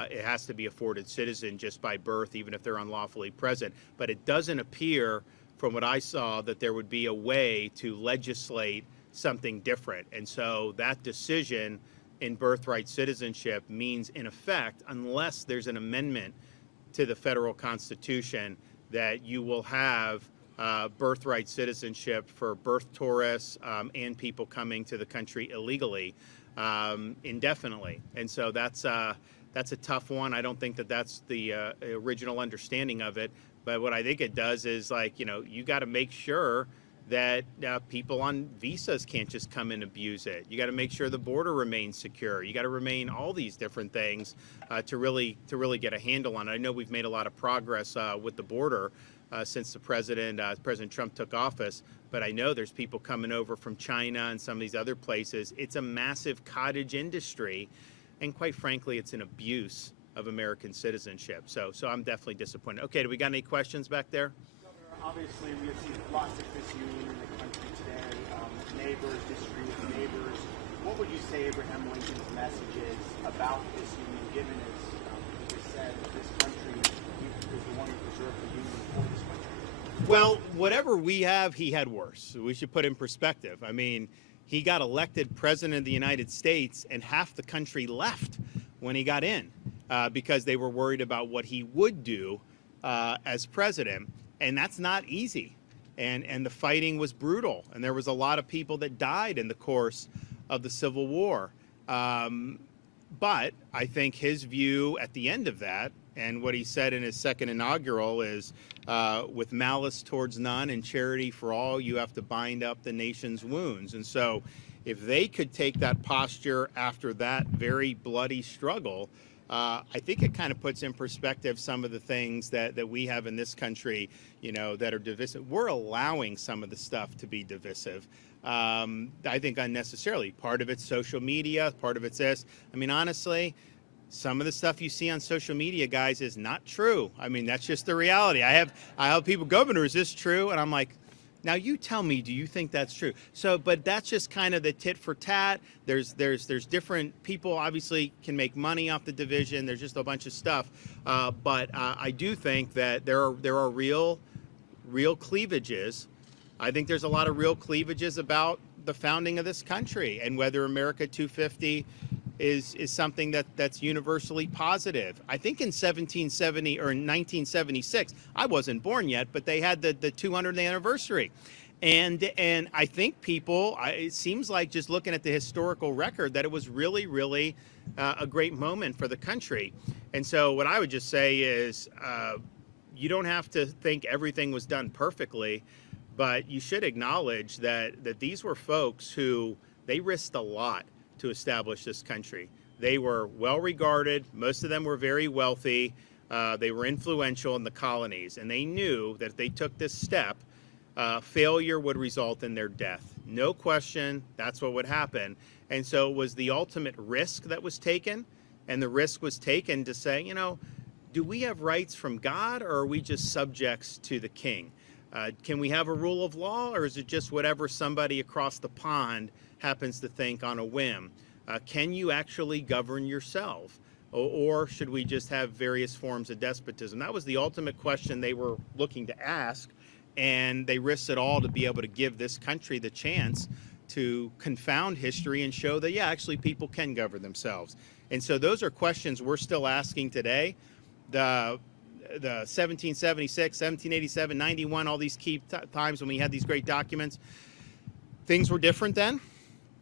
it has to be afforded citizen just by birth, even if they're unlawfully present. But it doesn't appear, from what I saw, that there would be a way to legislate something different. And so that decision in birthright citizenship means, in effect, unless there's an amendment to the federal Constitution, that you will have birthright citizenship for birth tourists and people coming to the country illegally indefinitely. And so that's a tough one. I don't think that that's the original understanding of it. But what I think it does is, like, you know, you got to make sure that people on visas can't just come and abuse it. You got to make sure the border remains secure. You got to remain all these different things to really get a handle on it. I know we've made a lot of progress with the border since President Trump took office, but I know there's people coming over from China and some of these other places. It's a massive cottage industry, and quite frankly, it's an abuse of American citizenship. So I'm definitely disappointed. Okay, do we got any questions back there? Governor, obviously we have seen lots of disunion in the country today. Neighbors disagree with neighbors. What would you say Abraham Lincoln's message is about disunion, given as he said, this country is the one who preserved the union for this country? Well, whatever we have, he had worse. We should put in perspective. I mean, he got elected president of the United States, and half the country left when he got in. Because they were worried about what he would do as president. And that's not easy. And the fighting was brutal. And there was a lot of people that died in the course of the Civil War. But I think his view at the end of that, and what he said in his second inaugural, is with malice towards none and charity for all, you have to bind up the nation's wounds. And so if they could take that posture after that very bloody struggle, I think it kind of puts in perspective some of the things that we have in this country, that are divisive. We're allowing some of the stuff to be divisive. I think unnecessarily. Part of it's social media, part of it's this. I mean, honestly, some of the stuff you see on social media, guys, is not true. I mean, that's just the reality. I have people, Governor, is this true? And I'm like, now you tell me, do you think that's true? So, but that's just kind of the tit for tat. There's different people obviously can make money off the division. There's just a bunch of stuff. But I do think that there are real cleavages. I think there's a lot of real cleavages about the founding of this country and whether America 250 is something that's universally positive. I think in 1770 or in 1976, I wasn't born yet, but they had the 200th anniversary. And I think people, it seems like just looking at the historical record that it was really, really a great moment for the country. And so what I would just say is you don't have to think everything was done perfectly, but you should acknowledge that these were folks who, they risked a lot to establish this country. They were well regarded. Most of them were very wealthy. They were influential in the colonies, and they knew that if they took this step, failure would result in their death. No question, that's what would happen. And so it was the ultimate risk that was taken, and the risk was taken to say, do we have rights from God, or are we just subjects to the king? Can we have a rule of law, or is it just whatever somebody across the pond happens to think on a whim? Can you actually govern yourself? Or should we just have various forms of despotism? That was the ultimate question they were looking to ask, and they risked it all to be able to give this country the chance to confound history and show that, yeah, actually people can govern themselves. And so those are questions we're still asking today. The 1776, 1787, 91, all these key times when we had these great documents, things were different then.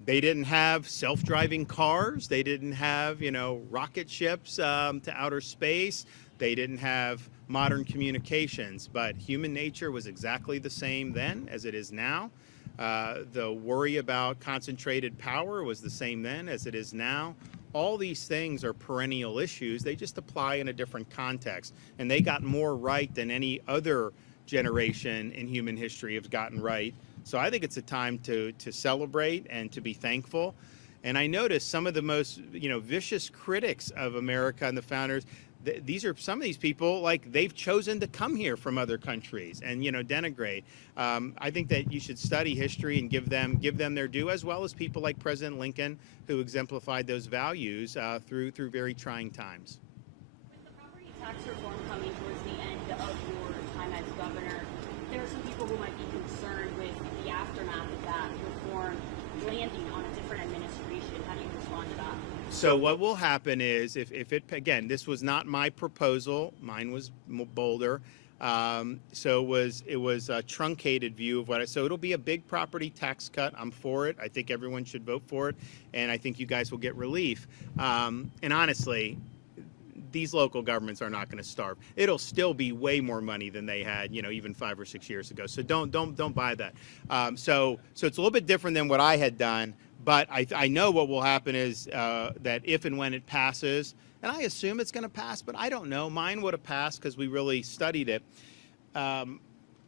They didn't have self-driving cars. They didn't have, rocket ships to outer space. They didn't have modern communications. But human nature was exactly the same then as it is now. The worry about concentrated power was the same then as it is now. All these things are perennial issues. They just apply in a different context. And they got more right than any other generation in human history has gotten right. So I think it's a time to celebrate and to be thankful. And I noticed some of the most, vicious critics of America and the founders, these are some of these people, like, they've chosen to come here from other countries and, denigrate. I think that you should study history and give them their due, as well as people like President Lincoln, who exemplified those values through very trying times. With the property tax reform coming towards the end of your time as governor, there are some people who might be concerned with the aftermath of that reform landing on a different administration. How do you respond to that? So what will happen is, if it, again, this was not my proposal, mine was bolder. So it was a truncated view of so it'll be a big property tax cut. I'm for it. I think everyone should vote for it, and I think you guys will get relief. And honestly, these local governments are not going to starve. It'll still be way more money than they had, even 5 or 6 years ago. So don't buy that. So it's a little bit different than what I had done. But I know what will happen is that if and when it passes, and I assume it's going to pass, but I don't know. Mine would have passed because we really studied it.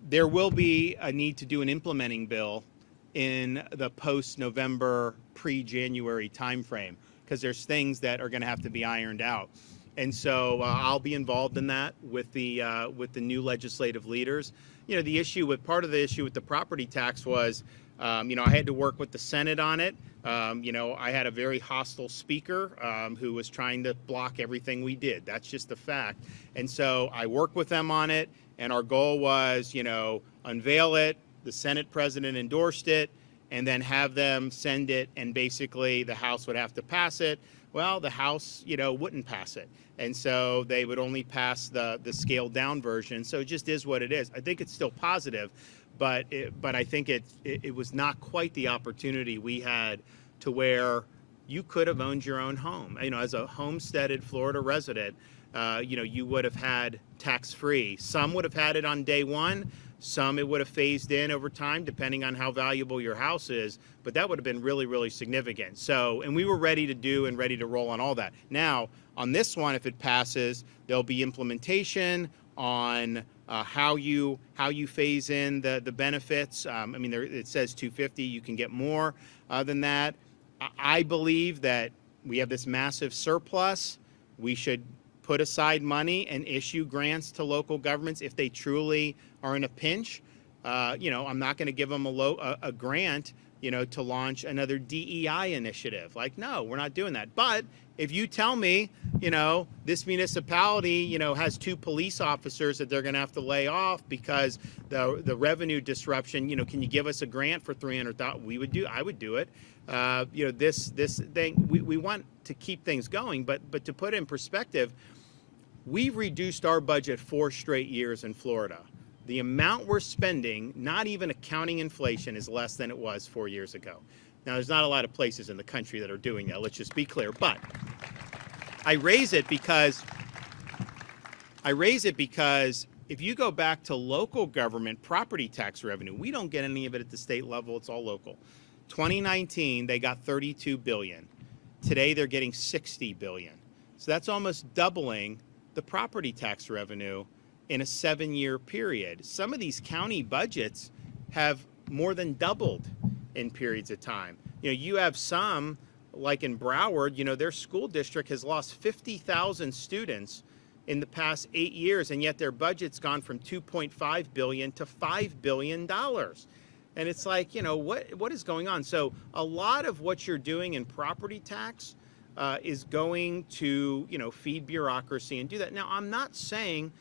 There will be a need to do an implementing bill in the post-November, pre-January timeframe, because there's things that are going to have to be ironed out. And so I'll be involved in that with the new legislative leaders. Part of the issue with the property tax was, I had to work with the Senate on it. I had a very hostile speaker who was trying to block everything we did. That's just a fact. And so I worked with them on it, and our goal was, unveil it, the Senate president endorsed it, and then have them send it, and basically the House would have to pass it. Well, the House, wouldn't pass it. And so they would only pass the scaled down version. So it just is what it is. I think it's still positive. But I think it was not quite the opportunity we had to where you could have owned your own home. As a homesteaded Florida resident, you would have had tax-free. Some would have had it on day one, Some it would have phased in over time, depending on how valuable your house is, but that would have been really, really significant. So, and we were ready to do and ready to roll on all that. Now, on this one, if it passes, there'll be implementation on how you phase in the benefits. I mean, it says 250. You can get more than that. I believe that we have this massive surplus. We should put aside money and issue grants to local governments if they truly are in a pinch. You know, I'm not going to give them a grant, you know, to launch another DEI initiative. Like, no, we're not doing that. But if you tell me, you know, this municipality, you know, has 2 police officers that they're going to have to lay off because the revenue disruption, you know, can you give us a grant for $300,000? I would do it. You know, this thing, we want to keep things going, but to put it in perspective, we've reduced our budget 4 straight years in Florida. The amount we're spending, not even accounting inflation, is less than it was 4 years ago. Now, there's not a lot of places in the country that are doing that. Let's just be clear. But I raise it because if you go back to local government property tax revenue, we don't get any of it at the state level. It's all local. 2019, they got $32 billion. Today, they're getting $60 billion. So that's almost doubling the property tax revenue in a 7-year period. Some of these county budgets have more than doubled in periods of time. You know, you have some, like in Broward, you know, their school district has lost 50,000 students in the past 8 years, and yet their budget's gone from $2.5 billion to $5 billion. And it's like, you know, what is going on? So a lot of what you're doing in property tax is going to, you know, feed bureaucracy and do that. Now, I'm not saying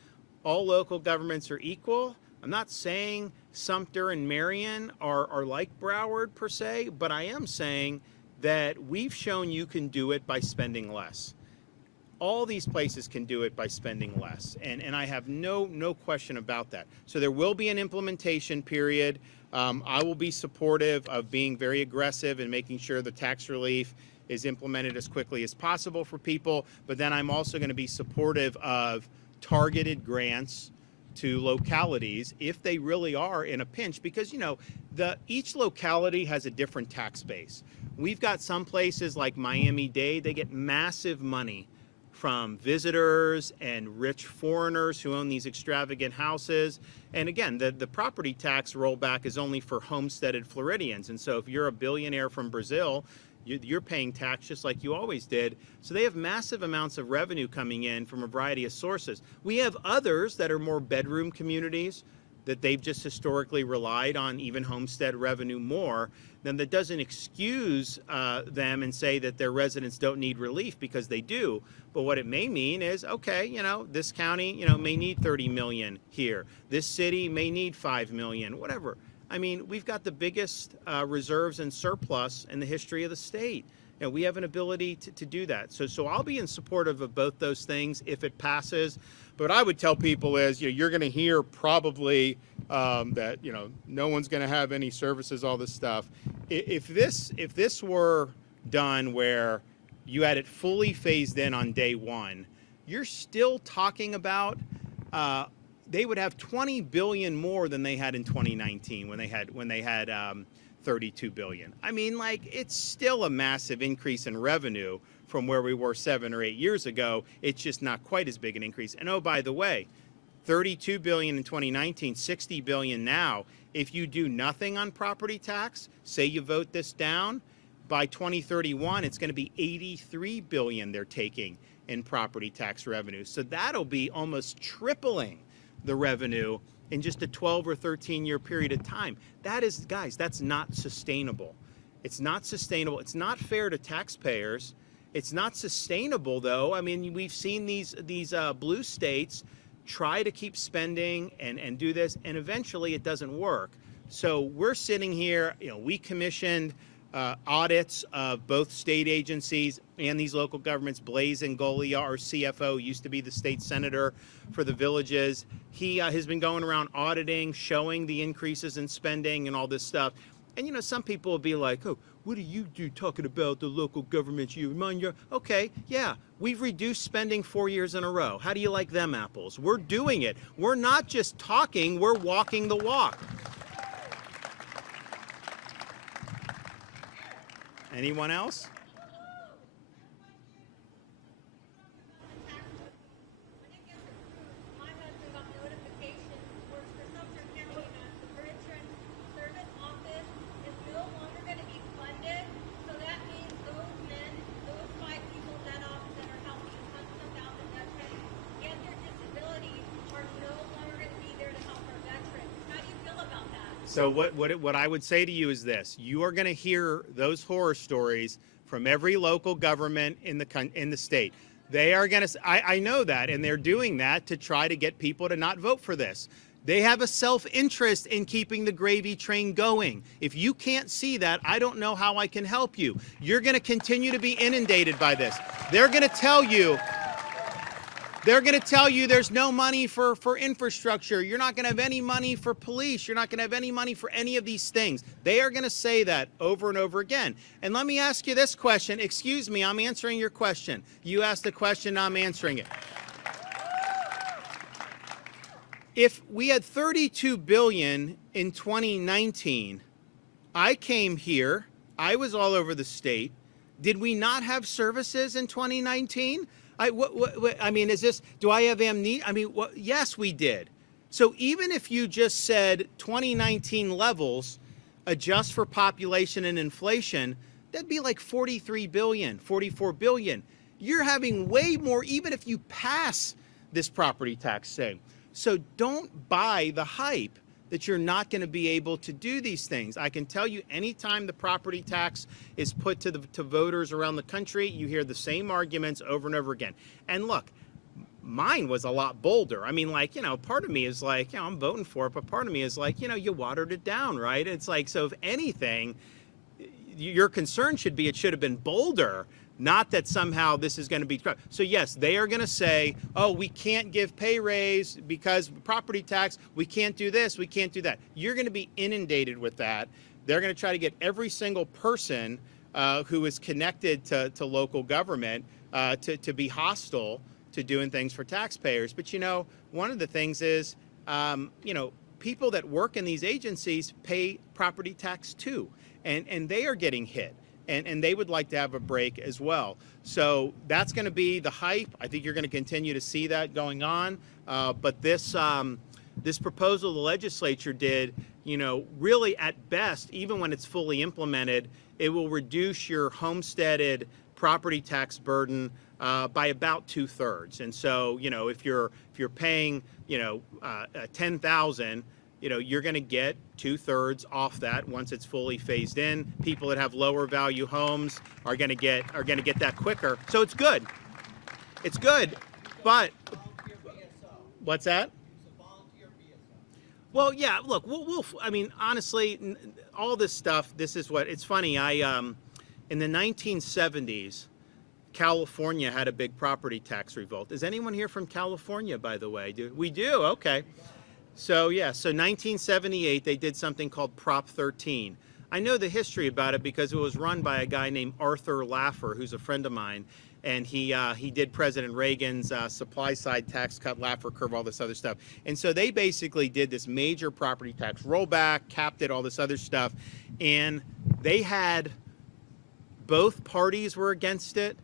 all local governments are equal. I'm not saying Sumter and Marion are like Broward per se, but I am saying that we've shown you can do it by spending less. All these places can do it by spending less, and I have no question about that. So there will be an implementation period. I will be supportive of being very aggressive and making sure the tax relief is implemented as quickly as possible for people, but then I'm also going to be supportive of targeted grants to localities if they really are in a pinch, because, you know, each locality has a different tax base. We've got some places like Miami-Dade, they get massive money from visitors and rich foreigners who own these extravagant houses. And again, the property tax rollback is only for homesteaded Floridians. And so if you're a billionaire from Brazil, you're paying tax just like you always did. So they have massive amounts of revenue coming in from a variety of sources. We have others that are more bedroom communities that they've just historically relied on even homestead revenue more. Then that doesn't excuse them and say that their residents don't need relief, because they do. But what it may mean is, okay, you know, this county, you know, may need 30 million here. This city may need 5 million, whatever. I mean, we've got the biggest reserves and surplus in the history of the state. You know, we have an ability to do that. So I'll be in support of both those things if it passes. But what I would tell people is, you know, you're going to hear probably that, you know, no one's going to have any services, all this stuff. If this were done where you had it fully phased in on day one, you're still talking about they would have 20 billion more than they had in 2019 when they had 32 billion. I mean, like, it's still a massive increase in revenue from where we were 7 or 8 years ago. It's just not quite as big an increase. And oh, by the way, 32 billion in 2019, 60 billion now. If you do nothing on property tax, say you vote this down, by 2031, it's going to be 83 billion they're taking in property tax revenue. So that'll be almost tripling the revenue in just a 12 or 13 year period of time. That is, guys, that's not sustainable. It's not sustainable. It's not fair to taxpayers. It's not sustainable, though. I mean, we've seen these blue states try to keep spending and do this, and eventually it doesn't work. So we're sitting here, you know, we commissioned audits of both state agencies and these local governments. Blaise Ngolia, our CFO, used to be the state senator for the villages. He has been going around auditing, showing the increases in spending and all this stuff. And, you know, some people will be like, oh, what do you do talking about the local governments? You mind your, okay, yeah, we've reduced spending 4 years in a row. How do you like them apples? We're doing it. We're not just talking, we're walking the walk. Anyone else? So what I would say to you is this: you are going to hear those horror stories from every local government in the state. They are going to. I know that, and they're doing that to try to get people to not vote for this. They have a self-interest in keeping the gravy train going. If you can't see that, I don't know how I can help you. You're going to continue to be inundated by this. They're going to tell you. They're going to tell you there's no money for infrastructure. You're not going to have any money for police. You're not going to have any money for any of these things. They are going to say that over and over again. And let me ask you this question. Excuse me, I'm answering your question. You asked the question, I'm answering it. If we had $32 billion in 2019, I came here, I was all over the state. Did we not have services in 2019? I mean, is this, do I have amnesia? I mean, yes, we did. So even if you just said 2019 levels, adjust for population and inflation, that'd be like 43 billion, 44 billion. You're having way more, even if you pass this property tax thing. So don't buy the hype that you're not going to be able to do these things. I can tell you, anytime the property tax is put to voters around the country, you hear the same arguments over and over again. And look, mine was a lot bolder. I mean, like, you know, part of me is like, you know, I'm voting for it, but part of me is like, you know, you watered it down, right? It's like, so if anything, your concern should be it should have been bolder. Not that somehow this is going to be. So yes, they are going to say, oh, we can't give pay raise because property tax, we can't do this, we can't do that. You're going to be inundated with that. They're going to try to get every single person who is connected to local government to be hostile to doing things for taxpayers. But you know, one of the things is, you know, people that work in these agencies pay property tax too, and they are getting hit. And they would like to have a break as well. So that's going to be the hype. I think you're going to continue to see that going on. But this proposal the legislature did, you know, really at best, even when it's fully implemented, it will reduce your homesteaded property tax burden by about 2/3. And so, you know, if you're paying, you know, $10,000. You know, you're going to get 2/3 off that once it's fully phased in. People that have lower value homes are going to get that quicker. So it's good. It's good. But what's that? Well, yeah. Look, I mean, honestly, all this stuff. This is what it's funny. In the 1970s, California had a big property tax revolt. Is anyone here from California, by the way? We do. Okay. So yeah, so 1978, they did something called Prop 13. I know the history about it because it was run by a guy named Arthur Laffer, who's a friend of mine, and he did President Reagan's supply side tax cut, Laffer curve, all this other stuff. And so they basically did this major property tax rollback, capped it, all this other stuff, and they had, both parties were against it.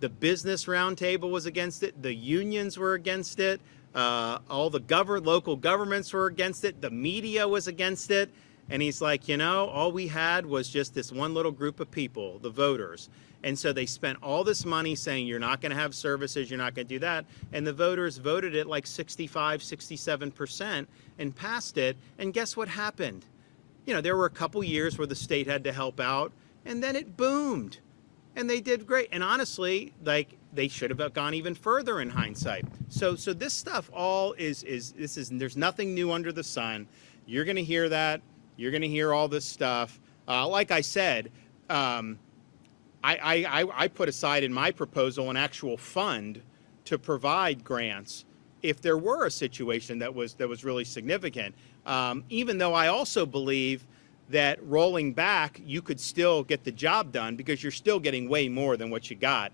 The Business Roundtable was against it. The unions were against it. All the local governments were against it. The media was against it. And he's like, you know, all we had was just this one little group of people, the voters. And so they spent all this money saying you're not going to have services, you're not going to do that. And the voters voted it like 65, 67% and passed it. And guess what happened? You know, there were a couple years where the state had to help out, and then it boomed. And they did great. And honestly, like, they should have gone even further in hindsight. So this stuff all there's nothing new under the sun. You're going to hear that. You're going to hear all this stuff. Like I said, I put aside in my proposal an actual fund to provide grants if there were a situation that was really significant. Even though I also believe that rolling back, you could still get the job done because you're still getting way more than what you got,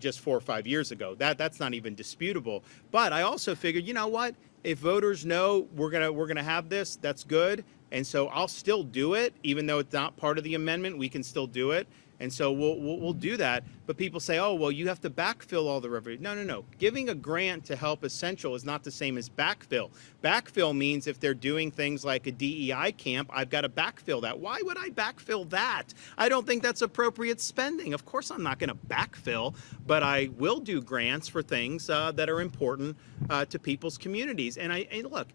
just 4 or 5 years ago. That's not even disputable. But I also figured, you know what? If voters know we're gonna have this, that's good. And so I'll still do it, even though it's not part of the amendment. We can still do it. And so we'll do that. But people say, oh, well, you have to backfill all the revenue. No. Giving a grant to help essential is not the same as backfill. Backfill means if they're doing things like a DEI camp, I've got to backfill that. Why would I backfill that? I don't think that's appropriate spending. Of course, I'm not going to backfill, but I will do grants for things that are important to people's communities. And look,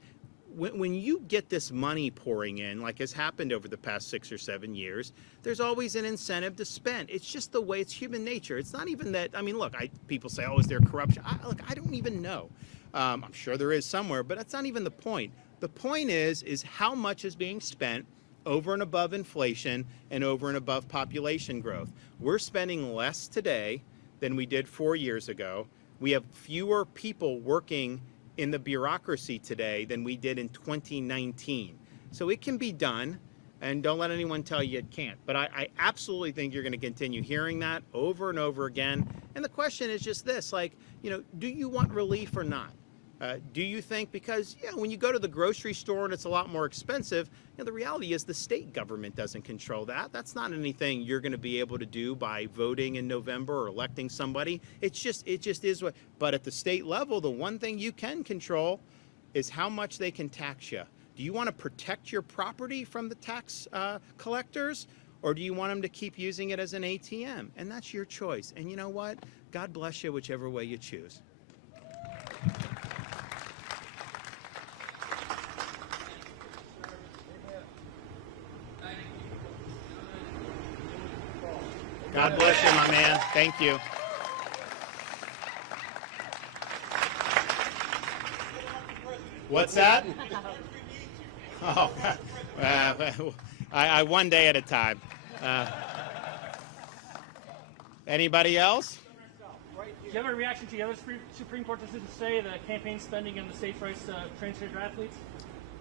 when you get this money pouring in, like has happened over the past 6 or 7 years, there's always an incentive to spend. It's just the way it's human nature. It's not even that, look, people say, oh, is there corruption? Look, I don't even know. I'm sure there is somewhere, but that's not even the point. The point is how much is being spent over and above inflation and over and above population growth. We're spending less today than we did 4 years ago. We have fewer people working in the bureaucracy today than we did in 2019. So it can be done, and don't let anyone tell you it can't. But I absolutely think you're going to continue hearing that over and over again. And the question is just this, do you want relief or not? Do you think, because when you go to the grocery store and it's a lot more expensive, the reality is the state government doesn't control that. That's not anything you're going to be able to do by voting in November or electing somebody. It just is what. But at the state level, the one thing you can control is how much they can tax you. Do you want to protect your property from the tax collectors, or do you want them to keep using it as an ATM? And that's your choice. And you know what? God bless you whichever way you choose. God bless you, my man. Thank you. What's that? Oh, I one day at a time. Anybody else? Do you have a reaction to the other Supreme Court decision say the campaign spending and the states' rights to transgender athletes?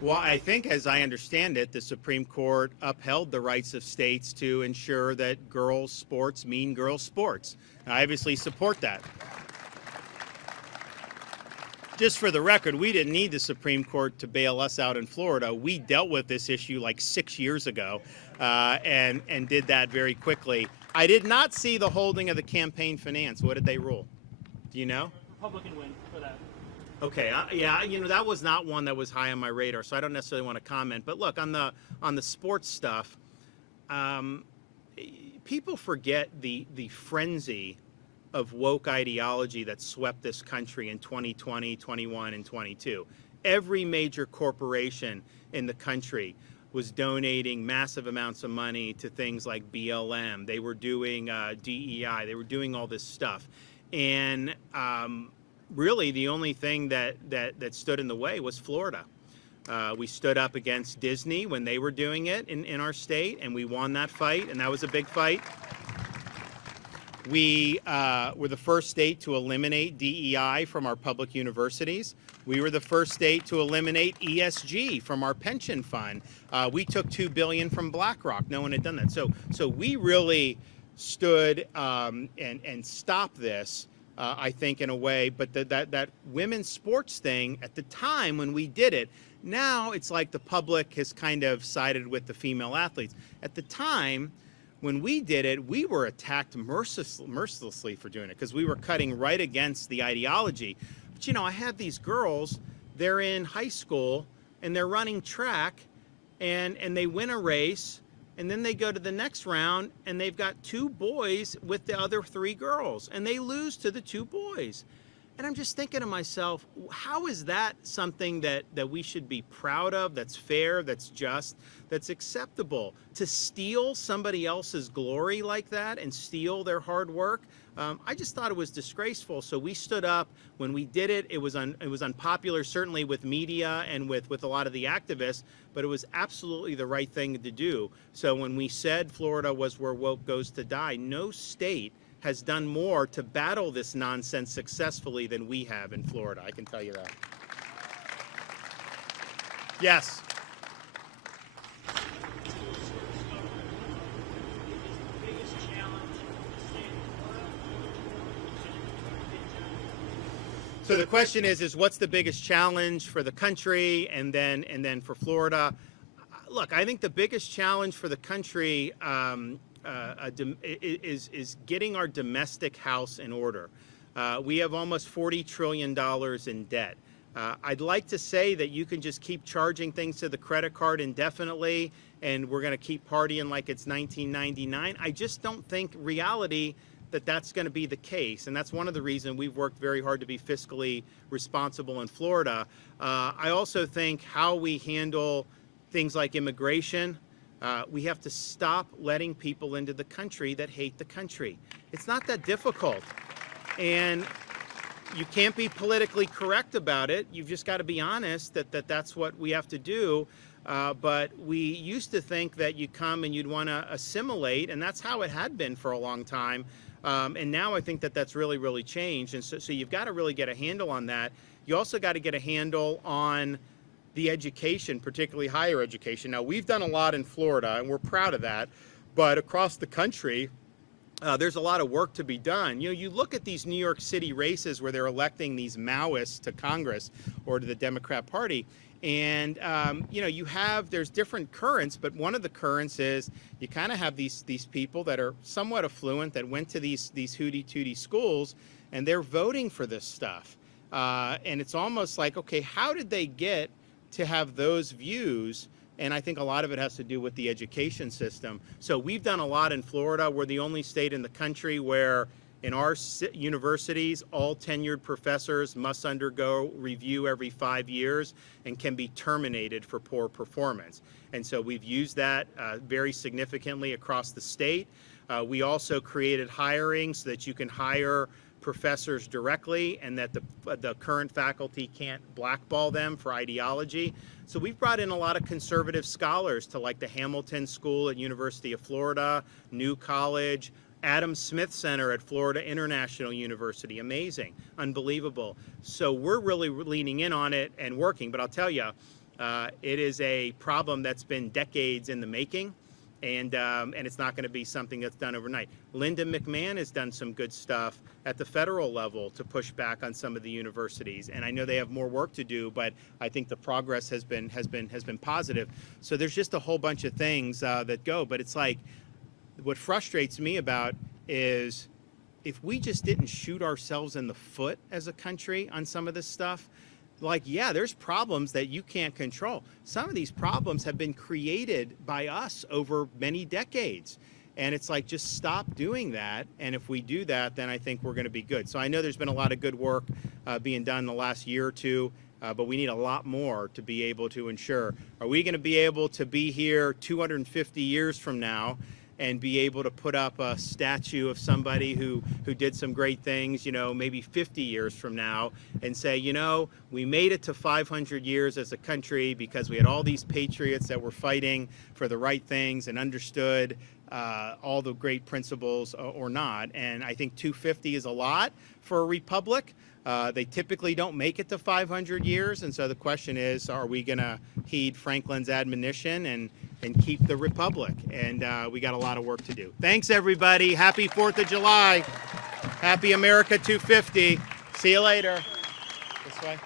Well, I think, as I understand it, the Supreme Court upheld the rights of states to ensure that girls' sports mean girls' sports. I obviously support that. Just for the record, we didn't need the Supreme Court to bail us out in Florida. We dealt with this issue like 6 years ago and did that very quickly. I did not see the holding of the campaign finance. What did they rule? Do you know? Republican win for that. Okay, yeah, that was not one that was high on my radar, so I don't necessarily want to comment. But look, on the sports stuff, people forget the frenzy of woke ideology that swept this country in 2020, 21, and 22. Every major corporation in the country was donating massive amounts of money to things like BLM. They were doing DEI. They were doing all this stuff. And really, the only thing that stood in the way was Florida. We stood up against Disney when they were doing it in our state, and we won that fight, and that was a big fight. We were the first state to eliminate DEI from our public universities. We were the first state to eliminate ESG from our pension fund. We took $2 billion from BlackRock. No one had done that. So we really stood and stopped this. I think, in a way, but that women's sports thing at the time when we did it, now it's like the public has kind of sided with the female athletes. At the time when we did it, we were attacked mercilessly for doing it because we were cutting right against the ideology. But I have these girls, they're in high school and they're running track and they win a race. And then they go to the next round, and they've got 2 boys with the other 3 girls, and they lose to the 2 boys. And I'm just thinking to myself, how is that something that we should be proud of, that's fair, that's just, that's acceptable? To steal somebody else's glory like that and steal their hard work, I just thought it was disgraceful. So we stood up. When we did it, it was unpopular, certainly with media and with a lot of the activists, but it was absolutely the right thing to do. So when we said Florida was where woke goes to die, no state has done more to battle this nonsense successfully than we have in Florida. I can tell you that. Yes. So the question is what's the biggest challenge for the country and then for Florida? Look, I think the biggest challenge for the country is getting our domestic house in order. We have almost $40 trillion in debt. I'd like to say that you can just keep charging things to the credit card indefinitely and we're going to keep partying like it's 1999. I just don't think reality that that's going to be the case. And that's one of the reasons we've worked very hard to be fiscally responsible in Florida. I also think how we handle things like immigration, we have to stop letting people into the country that hate the country. It's not that difficult. And you can't be politically correct about it. You've just got to be honest that that's what we have to do. But we used to think that you come and you'd want to assimilate, and that's how it had been for a long time. And now I think that that's really, really changed. And so you've got to really get a handle on that. You also got to get a handle on the education, particularly higher education. Now, we've done a lot in Florida, and we're proud of that. But across the country, there's a lot of work to be done. You know, you look at these New York City races where they're electing these Maoists to Congress or to the Democrat Party. And, you know, there's different currents, but one of the currents is you kind of have these people that are somewhat affluent that went to these hooty-tooty schools, and they're voting for this stuff. And it's almost like, okay, how did they get to have those views? And I think a lot of it has to do with the education system. So we've done a lot in Florida. We're the only state in the country where in our universities, all tenured professors must undergo review every 5 years and can be terminated for poor performance. And so we've used that very significantly across the state. We also created hiring so that you can hire professors directly and that the current faculty can't blackball them for ideology. So we've brought in a lot of conservative scholars to like the Hamilton School at University of Florida, New College, Adam Smith Center at Florida International University. Amazing, unbelievable. So we're really leaning in on it and working. But I'll tell you, it is a problem that's been decades in the making, and it's not going to be something that's done overnight. Linda McMahon has done some good stuff at the federal level to push back on some of the universities, and I know they have more work to do, but I think the progress has been positive. So there's just a whole bunch of things that go, but it's like, what frustrates me about is if we just didn't shoot ourselves in the foot as a country on some of this stuff, like, yeah, there's problems that you can't control. Some of these problems have been created by us over many decades. And it's like, just stop doing that. And if we do that, then I think we're going to be good. So I know there's been a lot of good work being done in the last year or two, but we need a lot more to be able to ensure. Are we going to be able to be here 250 years from now and be able to put up a statue of somebody who did some great things, you know, maybe 50 years from now, and say, you know, we made it to 500 years as a country because we had all these patriots that were fighting for the right things and understood all the great principles or not. And I think 250 is a lot for a republic. They typically don't make it to 500 years. And so the question is, are we going to heed Franklin's admonition and keep the republic? And we got a lot of work to do. Thanks, everybody. Happy 4th of July. Happy America 250. See you later. This way.